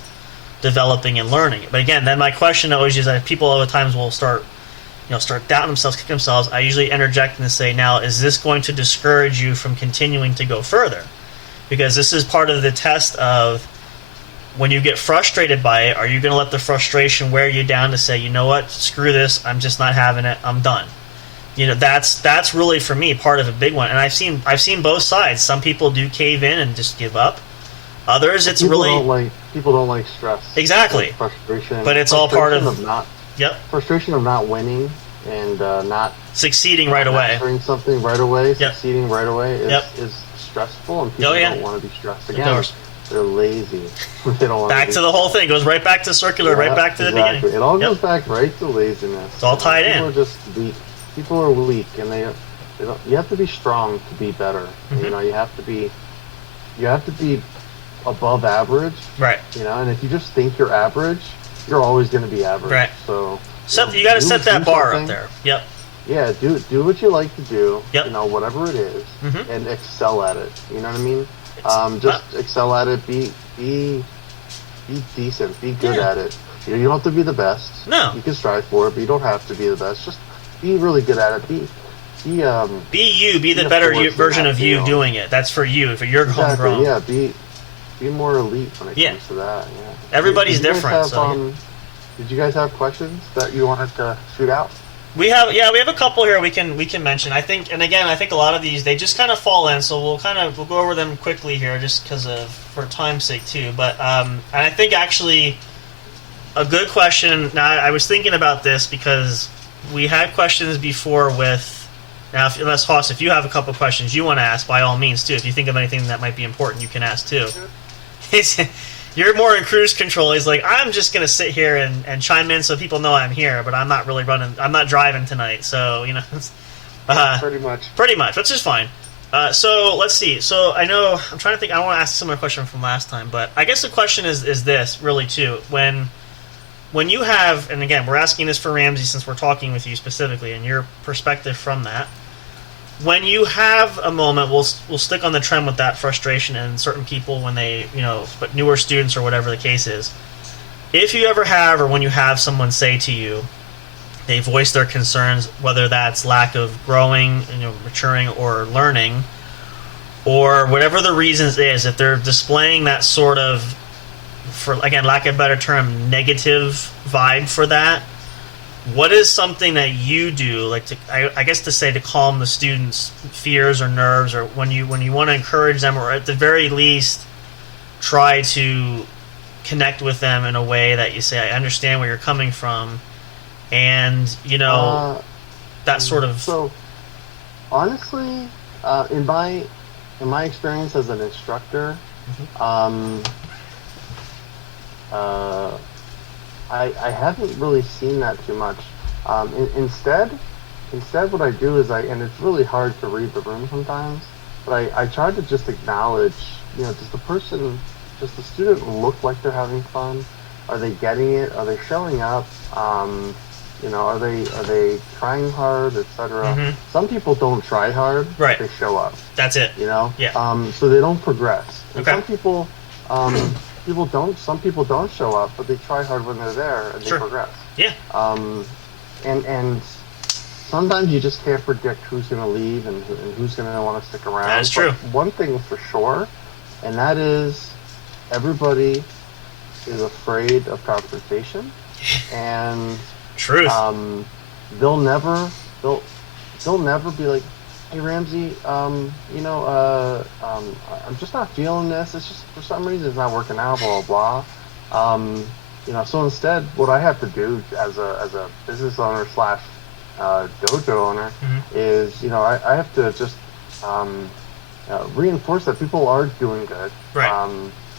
developing and learning. But again, then my question always is that people all the times will start doubting themselves, kick themselves. I usually interject and say, now, is this going to discourage you from continuing to go further? Because this is part of the test of, when you get frustrated by it, are you going to let the frustration wear you down to say, you know what, screw this, I'm just not having it, I'm done. That's really, for me, part of a big one. And I've seen both sides. Some people do cave in and just give up. Others, it's people really... people don't like stress. Exactly. Frustration. But it's all part of frustration of not winning and not succeeding right away. Doing something right away, Yep. succeeding right away is stressful, and people don't want to be stressed. Again, they're lazy. They don't want back to the whole thing. Goes right back to circular, right back to the beginning. It all goes back right to laziness. It's all tied people in. Are just weak. People are weak, and they don't. You have to be strong to be better. Mm-hmm. You have to be above average. Right. And if you just think you're average, you're always going to be average. Right. So you got to set that bar up there. Yep. Yeah, do what you like to do. Yep. Whatever it is, mm-hmm. and excel at it. You know what I mean? Excel at it. Be decent. Be good at it. You don't have to be the best. No. You can strive for it, but you don't have to be the best. Just be really good at it. Be you. Be the better version of you doing it. That's for you. For your homegrown. Yeah. Be more elite when it comes to that. Yeah. Everybody's different. Did you guys have questions that you wanted to shoot out? We have a couple here we can mention. I think a lot of these, they just kind of fall in, so we'll go over them quickly here, just because for time's sake too. But and I think actually a good question. Now I was thinking about this because we had questions before with. Now, unless Hoss, if you have a couple of questions you want to ask, by all means too. If you think of anything that might be important, you can ask too. You're more in cruise control. He's like, I'm just going to sit here and chime in so people know I'm here, but I'm not really I'm not driving tonight, so, Pretty much, which is fine. So, let's see. So, I'm trying to think, I want to ask a similar question from last time, but I guess the question is this, really, too. When you have, and again, we're asking this for Ramsey since we're talking with you specifically, and your perspective from that. When you have a moment, we'll stick on the trend with that frustration and certain people when they, but newer students or whatever the case is. If you ever have, or when you have someone say to you, they voice their concerns, whether that's lack of growing, maturing or learning, or whatever the reasons is, if they're displaying that sort of, for again, lack of a better term, negative vibe for that, what is something that you do, like to calm the students' fears or nerves, or when you want to encourage them, or at the very least try to connect with them in a way that you say, I understand where you're coming from, and that sort of. So, honestly, in my experience as an instructor, mm-hmm. I haven't really seen that too much. Instead, what I do is and it's really hard to read the room sometimes, but I try to just acknowledge, does the student look like they're having fun? Are they getting it? Are they showing up? Are they trying hard, etc.? Mm-hmm. Some people don't try hard, right? They show up. That's it. Yeah. So they don't progress. And okay. Some people. Some people don't show up, but they try hard when they're there and they progress. Yeah. And sometimes you just can't predict who's going to leave and who's going to want to stick around. That is true. But one thing for sure, and that is everybody is afraid of confrontation, and truth. They'll never be like, hey Ramsey, I'm just not feeling this. It's just for some reason it's not working out. Blah blah blah. So instead, what I have to do as a business owner / dojo owner mm-hmm. is, I have to just reinforce that people are doing good. Right.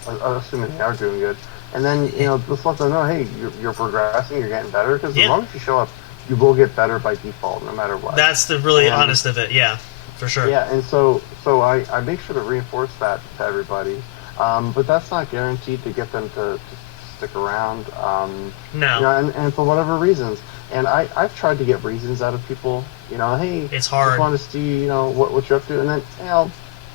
Assuming they are doing good, And then, just let them know, hey, you're progressing, you're getting better, because as long as you show up, you will get better by default, no matter what. That's the really honest of it, yeah, for sure. Yeah, and so I make sure to reinforce that to everybody. But that's not guaranteed to get them to stick around. No. And for whatever reasons. And I've tried to get reasons out of people. Hey, it's hard. I just want to see, what you're up to. And then,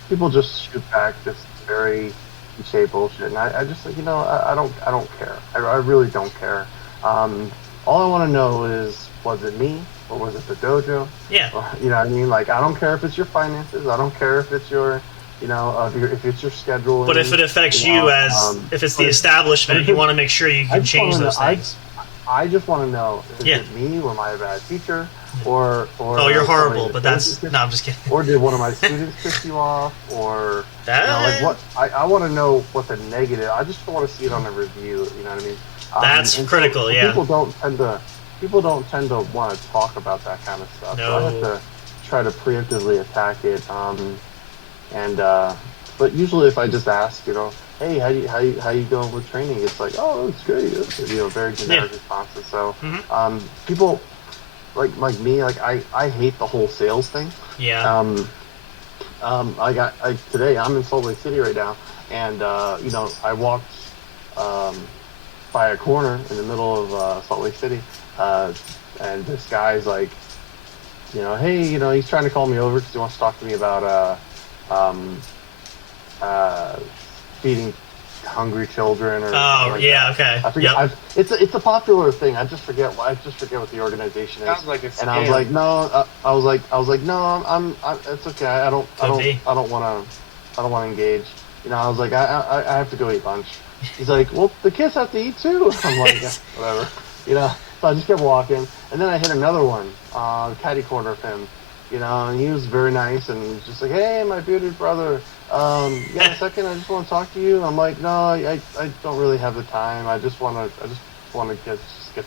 people just shoot back this very cliche bullshit. And I just like, I don't care. I really don't care. All I want to know is, was it me or was it the dojo? Yeah. You know what I mean? Like, I don't care if it's your finances. I don't care if it's your, if it's your schedule. But if it affects you as, if it's the establishment, you want to make sure you can change those things. I just want to know, is it me? Or am I a bad teacher? Or oh, you're horrible, but that's... No, I'm just kidding. Or did one of my students piss you off? Or, what? I want to know what the negative... I just want to see it on a review, you know what I mean? That's critical, so People don't tend to want to talk about that kind of stuff. No. So I have to try to preemptively attack it. But usually if I just ask, hey, how you going with training? It's like, oh, it's great. It's, very generic responses. So people like me, like I hate the whole sales thing. Yeah. Today I'm in Salt Lake City right now, and I walked by a corner in the middle of Salt Lake City, and this guy's like, hey, he's trying to call me over because he wants to talk to me about feeding hungry children, or okay. I forget. Yep. It's a popular thing. I just forget what the organization is. Sounds like a scam. And I was like, no. I was like, no. I'm it's okay. I don't want to engage. I was like, I have to go eat lunch. He's like, well, the kids have to eat too. I'm like, yeah, whatever. So I just kept walking, and then I hit another one, catty corner of him. And he was very nice, and just like, hey, my bearded brother, you got a second? I just want to talk to you. I'm like, no, I don't really have the time. I just want to get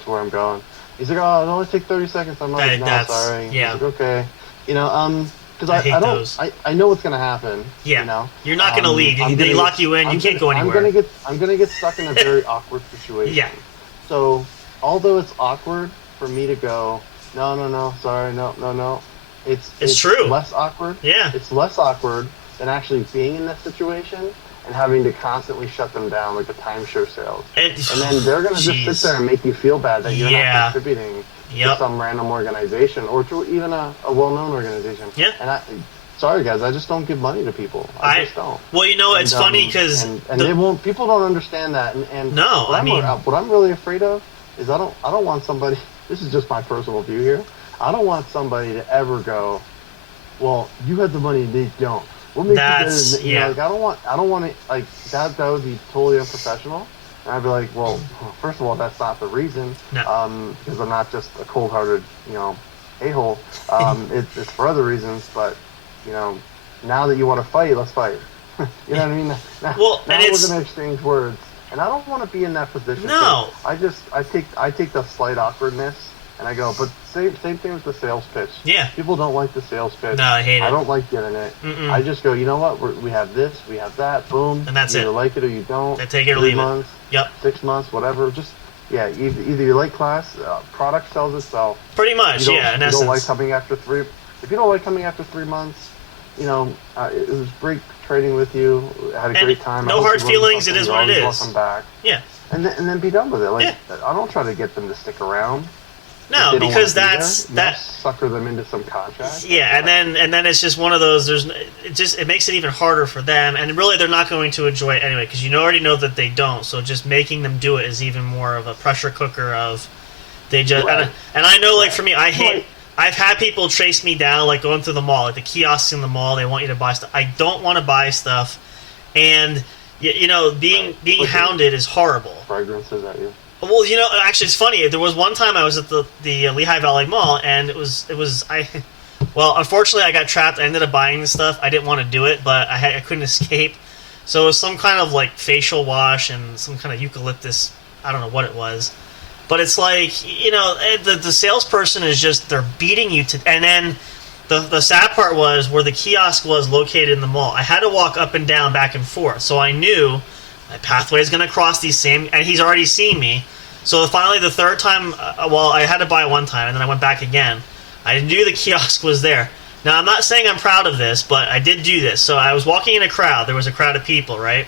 to where I'm going. He's like, oh, it only take 30 seconds. I'm like, no, sorry. Yeah. He's like, okay. Because I know what's gonna happen. Yeah. You're not gonna leave. They lock you in. You can't go anywhere. I'm gonna get stuck in a very awkward situation. Yeah. So although it's awkward for me to go, no, sorry, no. It's true. Less awkward. Yeah. It's less awkward than actually being in that situation and having to constantly shut them down, like the timeshare sales. And then they're going to just sit there and make you feel bad that you're not contributing to some random organization or to even a well-known organization. Yeah. And sorry guys, I just don't give money to people. I just don't. Well, it's funny because they won't. People don't understand that. And no, what I'm really afraid of is I don't want somebody. This is just my personal view here. I don't want somebody to ever go, well, you have the money and they don't. What makes you better? I don't want it, like, that would be totally unprofessional. And I'd be like, well, first of all, that's not the reason. No. Because I'm not just a cold-hearted, a-hole. It's for other reasons, but, now that you want to fight, let's fight. You know what I mean? Now we're going to exchange words. And I don't want to be in that position. No. So I take the slight awkwardness and I go, but same thing with the sales pitch. Yeah. People don't like the sales pitch. No, I hate it. I don't like getting it. Mm-mm. I just go, you know what? We have this, we have that, boom. And that's you it. either like it or you don't. They take it or 3 leave months, it. Yep. 6 months, whatever. Just, either you like class, product sells itself. Pretty much, in essence. If you don't like coming after 3 months, it was great trading with you. I had a great time. No hard feelings. It is what it is. Welcome back. Yeah. And then be done with it. Like, I don't try to get them to stick around. No, because that sucker them into some contract. Yeah, and then it's just one of those. It makes it even harder for them, and really they're not going to enjoy it anyway because you already know that they don't. So just making them do it is even more of a pressure cooker of they just and I know, like, for me, I hate. I've had people chase me down, like going through the mall, like the kiosks in the mall. They want you to buy stuff. I don't want to buy stuff, and being hounded is horrible. Fragrances at you. Well, actually, it's funny. There was one time I was at the Lehigh Valley Mall, and unfortunately, I got trapped. I ended up buying this stuff. I didn't want to do it, but I couldn't escape. So it was some kind of like facial wash and some kind of eucalyptus. I don't know what it was, but it's like the salesperson is just they're beating you to. And then the sad part was where the kiosk was located in the mall. I had to walk up and down, back and forth, so I knew My pathway is going to cross these same, and he's already seen me. So finally, the third time, well, I had to buy one time, and then I went back again. I knew the kiosk was there. Now, I'm not saying I'm proud of this, but I did do this. So I was walking in a crowd. There was a crowd of people, right?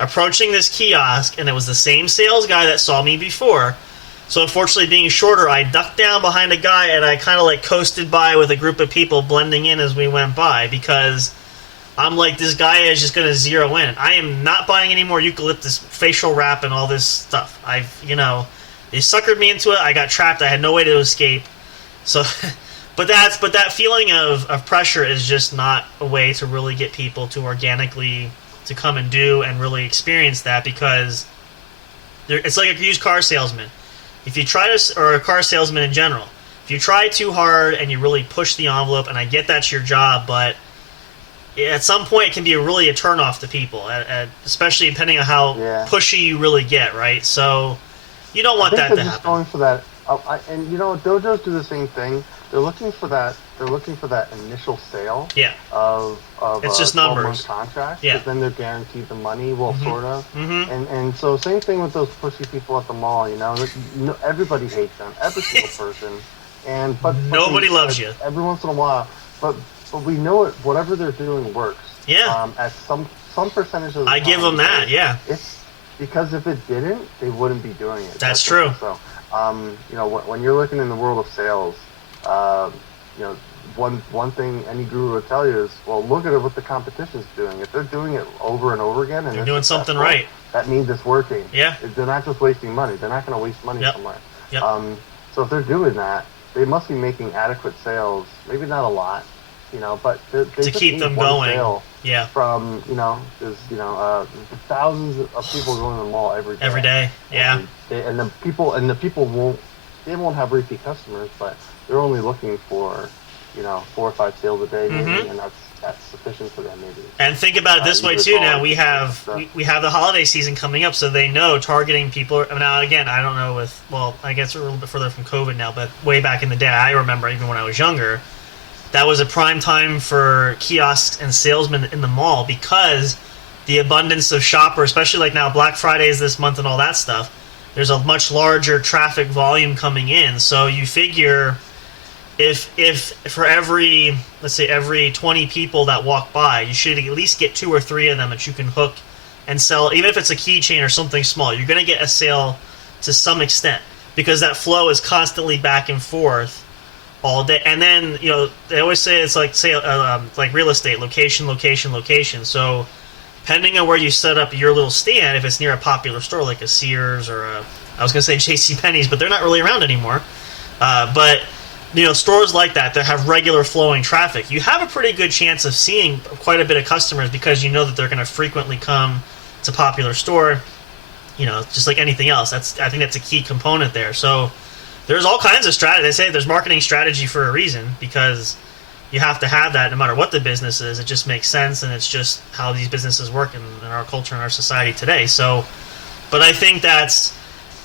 Approaching this kiosk, and it was the same sales guy that saw me before. So unfortunately, being shorter, I ducked down behind a guy, and I kind of like coasted by with a group of people blending in as we went by, because I'm like, this guy is just going to zero in. I am not buying any more eucalyptus facial wrap and all this stuff. They suckered me into it. I got trapped. I had no way to escape. So... But that feeling of pressure is just not a way to really get people to organically to come and do and really experience that, because it's like a used car salesman. If you try to, or a car salesman in general, if you try too hard and you really push the envelope, and I get that's your job, but at some point it can be really a turnoff to people, especially depending on how pushy you really get, right? So you don't want that to happen. Going for that, and dojos do the same thing. They're looking for that. They're looking for that initial sale. Yeah. Of it's just numbers. 12-month contract. Yeah. But then they're guaranteed the money. Well, sort of. Mm-hmm. And so same thing with those pushy people at the mall. Everybody hates them. Every single person. But nobody loves you. Every once in a while, but we know it. Whatever they're doing works. Yeah. At some percentage of the I time. give them that. Yeah. It's because if it didn't, they wouldn't be doing it. That's true. So, when you're looking in the world of sales. One thing any guru will tell you is, well, look at what the competition's doing. If they're doing it over and over again, and they're doing something right, that means it's working. Yeah. They're not just wasting money. They're not going to waste money somewhere. Yep. So if they're doing that, they must be making adequate sales. Maybe not a lot, but they to just keep need them one going. Sale Yeah. From there's thousands of people going to the mall every day. Every day. Yeah. And the people won't have repeat customers, but they're only looking for 4 or 5 sales a day, maybe, and that's sufficient for them, maybe. And think about it this way too. Now we have the holiday season coming up, so they know targeting people. Now again, I don't know I guess we're a little bit further from COVID now, but way back in the day, I remember even when I was younger, that was a prime time for kiosks and salesmen in the mall, because the abundance of shoppers, especially like now Black Friday is this month and all that stuff. There's a much larger traffic volume coming in, so you figure. If for every 20 people that walk by, you should at least get 2 or 3 of them that you can hook and sell, even if it's a keychain or something small. You're going to get a sale to some extent, because that flow is constantly back and forth all day. And then they always say it's like like real estate, location. So depending on where you set up your little stand, if it's near a popular store like a Sears or I was going to say JCPenney's, but they're not really around anymore. But stores like that have regular flowing traffic, you have a pretty good chance of seeing quite a bit of customers, because you know that they're going to frequently come to popular store, just like anything else. I think that's a key component there. So there's all kinds of strategy. They say there's marketing strategy for a reason, because you have to have that no matter what the business is. It just makes sense, and it's just how these businesses work in our culture and our society today. So, but I think that's,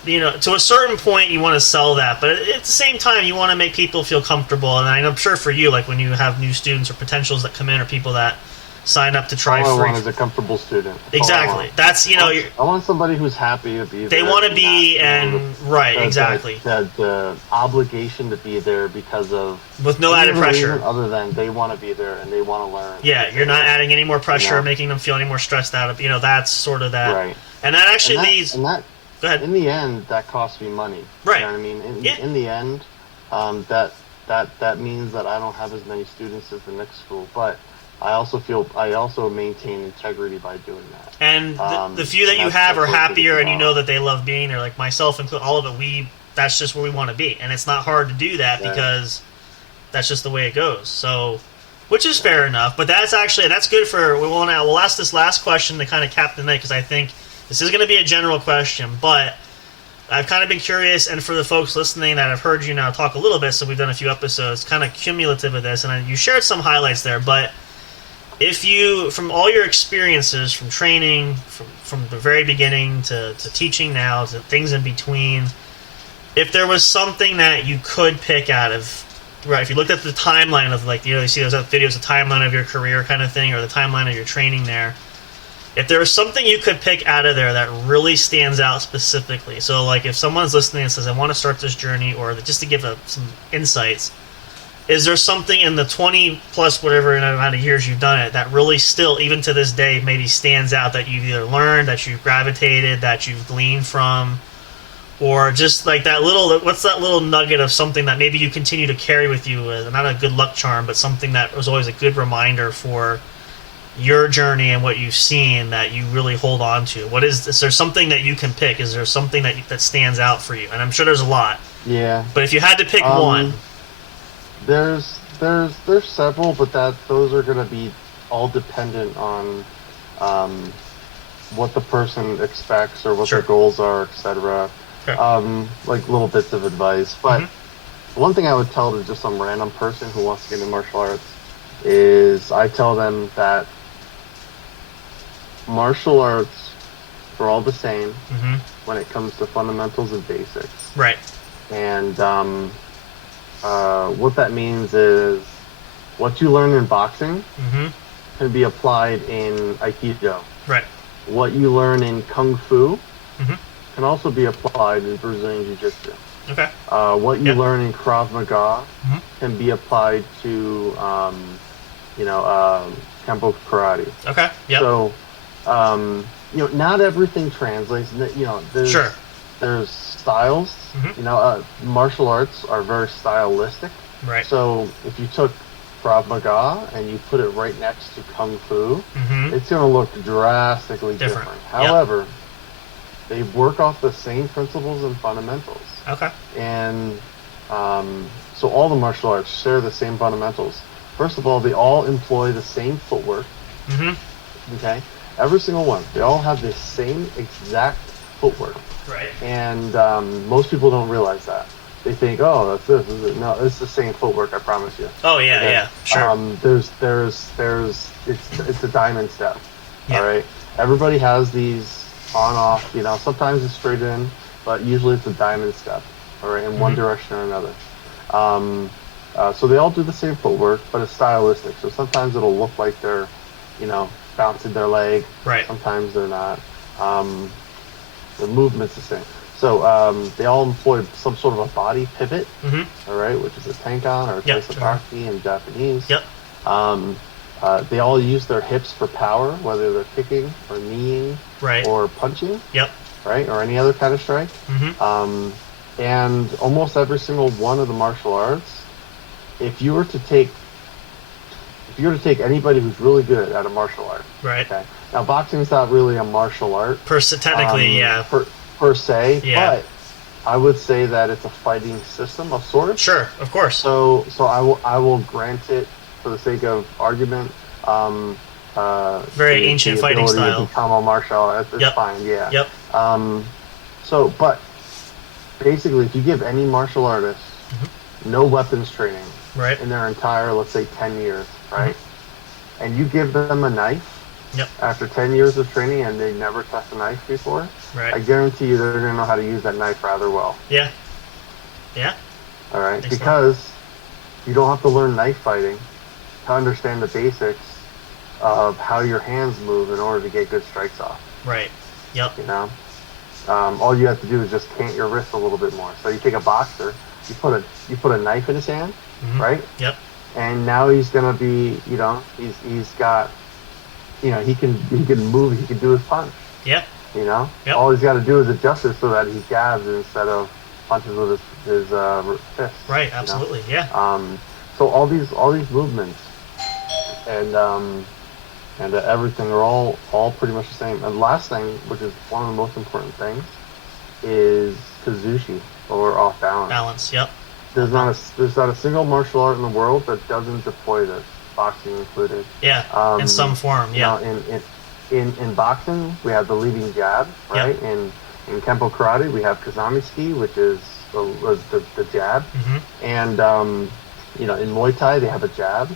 to a certain point you want to sell that, but at the same time you want to make people feel comfortable. And I'm sure for you, like when you have new students or potentials that come in, or people that sign up to try all free. I want is a comfortable student. Exactly. That's I want somebody who's happy to be there. They want to be, exactly. The obligation to be there because of with no added pressure, other than they want to be there and they want to learn. Yeah, you're not adding any more pressure, or making them feel any more stressed out. That's sort of that. Right. And that actually leads. Go ahead. In the end, that costs me money. Right. You know what I mean? In the end, that means that I don't have as many students as the next school, but I also maintain integrity by doing that. And the few that you have are happier, and you know that they love being there. Like myself, including all of it, that's just where we want to be, and it's not hard to do that because that's just the way it goes. So, which is fair enough. But that's good for. We'll ask this last question to kind of cap the night, because I think this is going to be a general question, but I've kind of been curious, and for the folks listening that have heard you now talk a little bit, so we've done a few episodes, kind of cumulative of this, and you shared some highlights there, but if you, from all your experiences, from training, from the very beginning to teaching now, to things in between, if there was something that you could pick out of, right, if you looked at the timeline of, you see those videos, the timeline of your career kind of thing, or the timeline of your training there, If there was something you could pick out of there that really stands out specifically, so like if someone's listening and says, I want to start this journey, or just to give some insights, is there something in the 20 plus whatever amount of years you've done it that really still, even to this day, maybe stands out that you've either learned, that you've gravitated, that you've gleaned from, or just like that little, what's that little nugget of something that maybe you continue to carry with you, not a good luck charm, but something that was always a good reminder for your journey and what you've seen that you really hold on to? Is there something that you can pick? Is there something that stands out for you? And I'm sure there's a lot. Yeah. But if you had to pick one. There's several, but those are going to be all dependent on what the person expects or what their goals are, etc. Okay. Like little bits of advice. But one thing I would tell to just some random person who wants to get into martial arts is I tell them that martial arts are all the same when it comes to fundamentals and basics. Right. And what that means is what you learn in boxing can be applied in Aikido. Right. What you learn in Kung Fu can also be applied in Brazilian Jiu-Jitsu. Okay. What you learn in Krav Maga can be applied to, Kempo Karate. Okay. Yep. So, not everything translates. There's styles. Martial arts are very stylistic. Right. So if you took Krav Maga and you put it right next to Kung Fu, it's going to look drastically different. However, they work off the same principles and fundamentals. Okay. And so all the martial arts share the same fundamentals. First of all, they all employ the same footwork. Okay? Every single one. They all have the same exact footwork. Right. And most people don't realize that. They think, oh, that's this. Is it? No, it's the same footwork, I promise you. Oh, yeah, okay? yeah, sure. It's a diamond step. Yep. All right? Everybody has these on, off, sometimes it's straight in, but usually it's a diamond step, all right, in one direction or another. So they all do the same footwork, but it's stylistic. So sometimes it'll look like they're, bouncing their leg. Right. Sometimes they're not. The movement's the same. So they all employ some sort of a body pivot, all right, which is a tenkan or a taisabaki in Japanese. Yep. They all use their hips for power, whether they're kicking or kneeing or punching. Yep. Right, or any other kind of strike. And almost every single one of the martial arts, if you were to take anybody who's really good at a martial art, right? Okay. Now, boxing's not really a martial art, technically, per se, but I would say that it's a fighting system of sorts. Sure, of course. So I will grant it for the sake of argument. Very ancient fighting style. To become a martial art, it's fine. Yeah. Yep. But basically, if you give any martial artist no weapons training in their entire, let's say, 10 years, right, and you give them a knife after 10 years of training and they never touched a knife before, I guarantee you they're going to know how to use that knife rather well. Yeah. Yeah. All right, because you don't have to learn knife fighting to understand the basics of how your hands move in order to get good strikes off. Right. Yep. All you have to do is just cant your wrist a little bit more. So you take a boxer, you put a knife in his hand, right? Yep. And now he's gonna be, he's got, he can move, he can do his punch. Yep. Yep. All he's got to do is adjust it so that he jabs instead of punches with his fist. Right. Absolutely. Yeah. So all these movements and everything are all pretty much the same. And last thing, which is one of the most important things, is kazushi, or off balance. Balance. Yep. There's not a single martial art in the world that doesn't deploy this, boxing included. Yeah. In some form. Yeah. In boxing, we have the leading jab, right? Yep. In Kempo Karate, we have Kazami-ski, which is the jab. And in Muay Thai, they have a jab.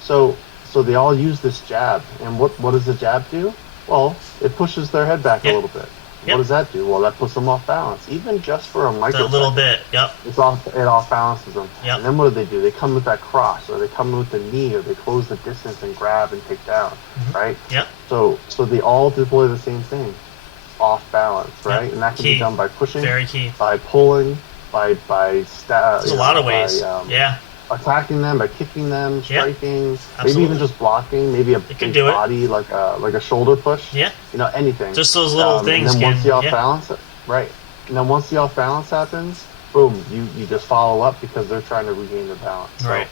So they all use this jab. And what does the jab do? Well, it pushes their head back a little bit. What does that do? Well, that puts them off balance, even just for a microsecond. A little bit, yep. It off balances them. Yep. And then what do? They come with that cross, or they come with the knee, or they close the distance and grab and take down, right? Yep. So they all deploy the same thing, off balance, right? Yep. And that can be done by pushing, very key, by pulling, by there's a lot of ways. Attacking them, by kicking them, striking, Absolutely. maybe even just blocking, maybe a big body like a shoulder push. Yeah. Anything. Just those little things. And then once the off balance, right? And then once the off balance happens, boom, you just follow up because they're trying to regain their balance. So, right.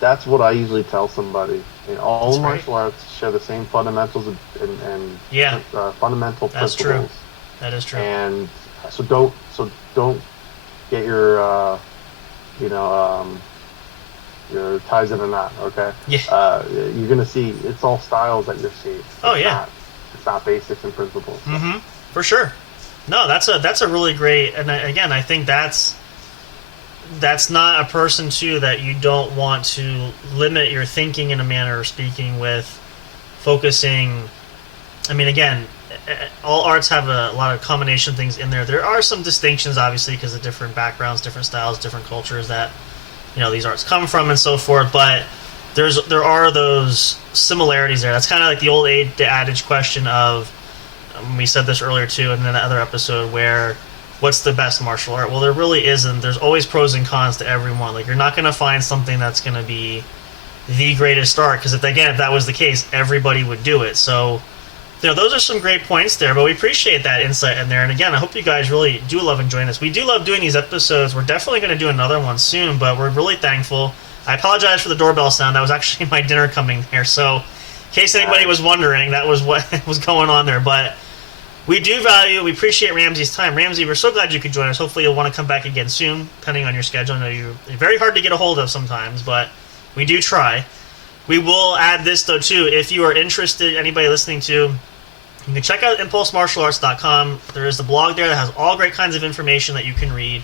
That's what I usually tell somebody. All martial arts share the same fundamentals and fundamental That's principles. True. That is true. And so don't get your your ties in a knot, okay? Yeah. You're gonna see it's all styles that you're seeing. It's not basics and principles. Mm-hmm. For sure. No, that's a really great, and again, I think that's not a person too that you don't want to limit your thinking in a manner of speaking with focusing. I mean, again, all arts have a lot of combination things in there. There are some distinctions, obviously, because of different backgrounds, different styles, different cultures that these arts come from and so forth. But there are those similarities there. That's kind of like the old adage question of, we said this earlier too in another episode, where what's the best martial art? Well, there really isn't. There's always pros and cons to every one. Like, you're not going to find something that's going to be the greatest art, because if that was the case, everybody would do it. So those are some great points there, but we appreciate that insight in there. And again, I hope you guys really do love enjoying this. We do love doing these episodes. We're definitely going to do another one soon, but we're really thankful. I apologize for the doorbell sound. That was actually my dinner coming there. So in case anybody was wondering, that was what was going on there. But we we appreciate Ramsey's time. Ramsey, we're so glad you could join us. Hopefully you'll want to come back again soon, depending on your schedule. I know you're very hard to get a hold of sometimes, but we do try. We will add this, though, too. If you are interested, anybody listening to, you can check out impulsemartialarts.com. There is the blog there that has all great kinds of information that you can read,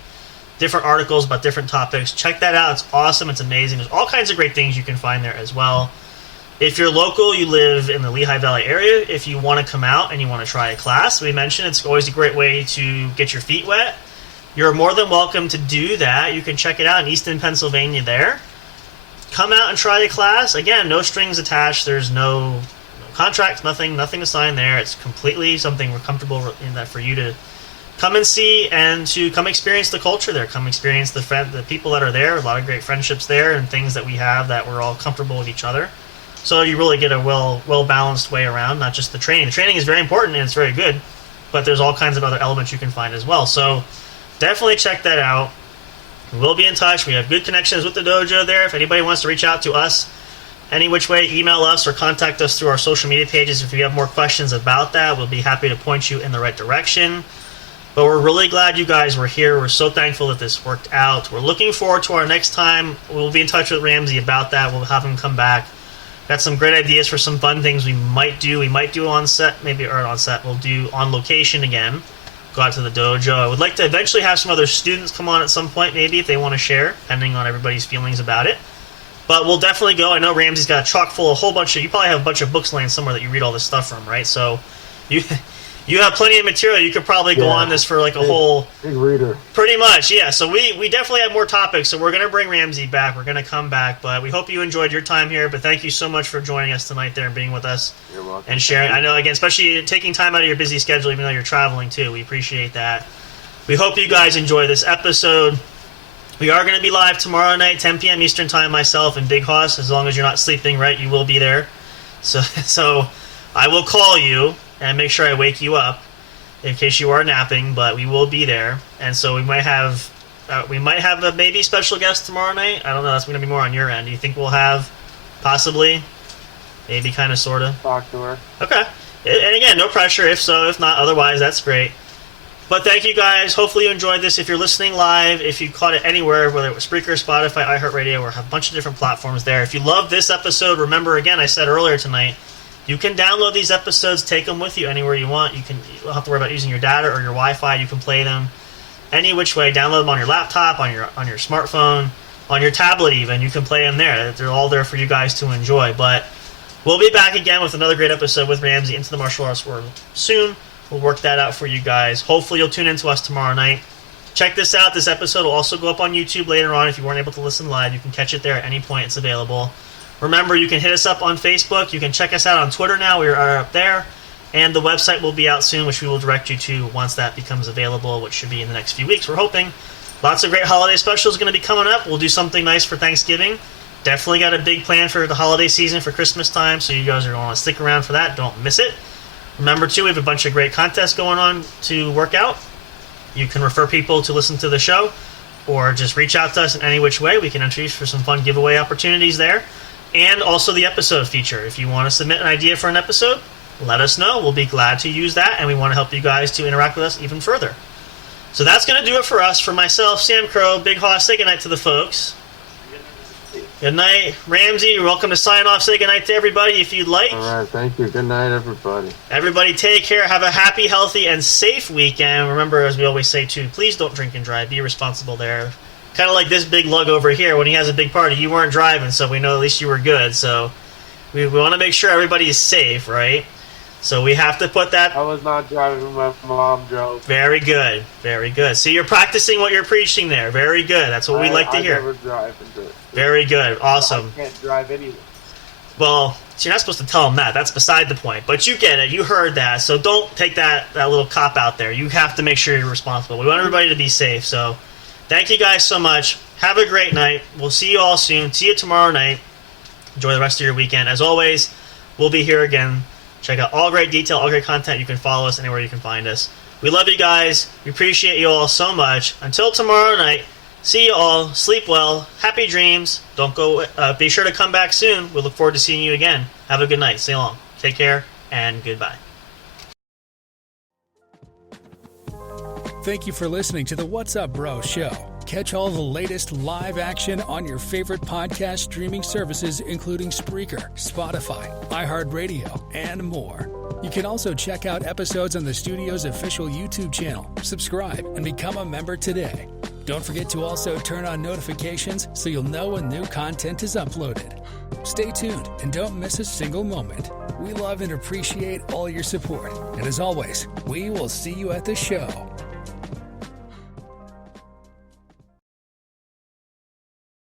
different articles about different topics. Check that out. It's awesome. It's amazing. There's all kinds of great things you can find there as well. If you're local, you live in the Lehigh Valley area, if you want to come out and you want to try a class, we mentioned it's always a great way to get your feet wet. You're more than welcome to do that. You can check it out in Easton, Pennsylvania there. Come out and try a class. Again, no strings attached. There's no contracts, nothing to sign there. It's completely something we're comfortable in that for you to come and see and to come experience the culture there. Come experience the people that are there. A lot of great friendships there and things that we have that we're all comfortable with each other. So you really get a well-balanced way around, not just the training. The training is very important and it's very good, but there's all kinds of other elements you can find as well. So definitely check that out. We'll be in touch. We have good connections with the dojo there. If anybody wants to reach out to us any which way, email us or contact us through our social media pages. If you have more questions about that, we'll be happy to point you in the right direction. But we're really glad you guys were here. We're so thankful that this worked out. We're looking forward to our next time. We'll be in touch with Ramsey about that. We'll have him come back. Got some great ideas for some fun things we might do. We might do on set, maybe, or on set. We'll do on location again. Go out to the dojo. I would like to eventually have some other students come on at some point, maybe, if they want to share, depending on everybody's feelings about it. But we'll definitely go. I know Ramsey's got a chock full of a whole bunch of... You probably have a bunch of books laying somewhere that you read all this stuff from, right? So you have plenty of material. You could probably go on this for like a whole... Big reader. Pretty much, yeah. So we definitely have more topics. So we're going to bring Ramsey back. We're going to come back. But we hope you enjoyed your time here. But thank you so much for joining us tonight there and being with us. You're welcome. And sharing. I know, again, especially taking time out of your busy schedule, even though you're traveling too. We appreciate that. We hope you guys enjoy this episode. We are going to be live tomorrow night, 10 p.m. Eastern Time, myself and Big Hoss. As long as you're not sleeping, right, you will be there. So I will call you and make sure I wake you up in case you are napping, but we will be there. And so we might have a maybe special guest tomorrow night. I don't know. That's going to be more on your end. Do you think we'll have possibly, maybe, kind of, sort of? Talk to her. Okay. And again, no pressure. If so, if not, otherwise, that's great. But thank you guys. Hopefully you enjoyed this. If you're listening live, if you caught it anywhere, whether it was Spreaker, Spotify, iHeartRadio, we have a bunch of different platforms there. If you love this episode, remember, again, I said earlier totonight, you can download these episodes, take them with you anywhere you want. You don't have to worry about using your data or your Wi-Fi. You can play them any which way. Download them on your laptop, on your smartphone, on your tablet even. You can play them there. They're all there for you guys to enjoy. But we'll be back again with another great episode with Ramsey into the martial arts world soon. We'll work that out for you guys. Hopefully you'll tune in to us tomorrow night. Check this out. This episode will also go up on YouTube later on. If you weren't able to listen live, you can catch it there at any point. It's available. Remember, you can hit us up on Facebook. You can check us out on Twitter now. We are up there. And the website will be out soon, which we will direct you to once that becomes available, which should be in the next few weeks, we're hoping. Lots of great holiday specials going to be coming up. We'll do something nice for Thanksgiving. Definitely got a big plan for the holiday season for Christmas time, so you guys are going to stick around for that. Don't miss it. Remember, too, we have a bunch of great contests going on to work out. You can refer people to listen to the show, or just reach out to us in any which way. We can enter you for some fun giveaway opportunities there. And also the episode feature. If you want to submit an idea for an episode, let us know. We'll be glad to use that, and we want to help you guys to interact with us even further. So that's going to do it for us. For myself, Sam Crow, Big Hoss, say goodnight to the folks. Good night. Ramsey, you're welcome to sign off. Say goodnight to everybody if you'd like. All right, thank you. Good night, everybody. Everybody take care. Have a happy, healthy, and safe weekend. Remember, as we always say, too, please don't drink and drive. Be responsible there. Kind of like this big lug over here. When he has a big party, you weren't driving, so we know at least you were good. So we want to make sure everybody is safe, right? So we have to put that... I was not driving, my mom drove. Very good. Very good. See, you're practicing what you're preaching there. Very good. That's what we like to hear. I never drive and do it. Very good. Awesome. I can't drive anyway. Well, so you're not supposed to tell them that. That's beside the point. But you get it. You heard that. So don't take that little cop out there. You have to make sure you're responsible. We want everybody to be safe. So thank you guys so much. Have a great night. We'll see you all soon. See you tomorrow night. Enjoy the rest of your weekend. As always, we'll be here again. Check out all great detail, all great content. You can follow us anywhere you can find us. We love you guys. We appreciate you all so much. Until tomorrow night, see you all. Sleep well. Happy dreams. Don't go. Be sure to come back soon. We look forward to seeing you again. Have a good night. Stay long. Take care, and goodbye. Thank you for listening to the What's Up Bro show. Catch all the latest live action on your favorite podcast streaming services, including Spreaker, Spotify, iHeartRadio, and more. You can also check out episodes on the studio's official YouTube channel. Subscribe and become a member today. Don't forget to also turn on notifications so you'll know when new content is uploaded. Stay tuned and don't miss a single moment. We love and appreciate all your support. And as always, we will see you at the show.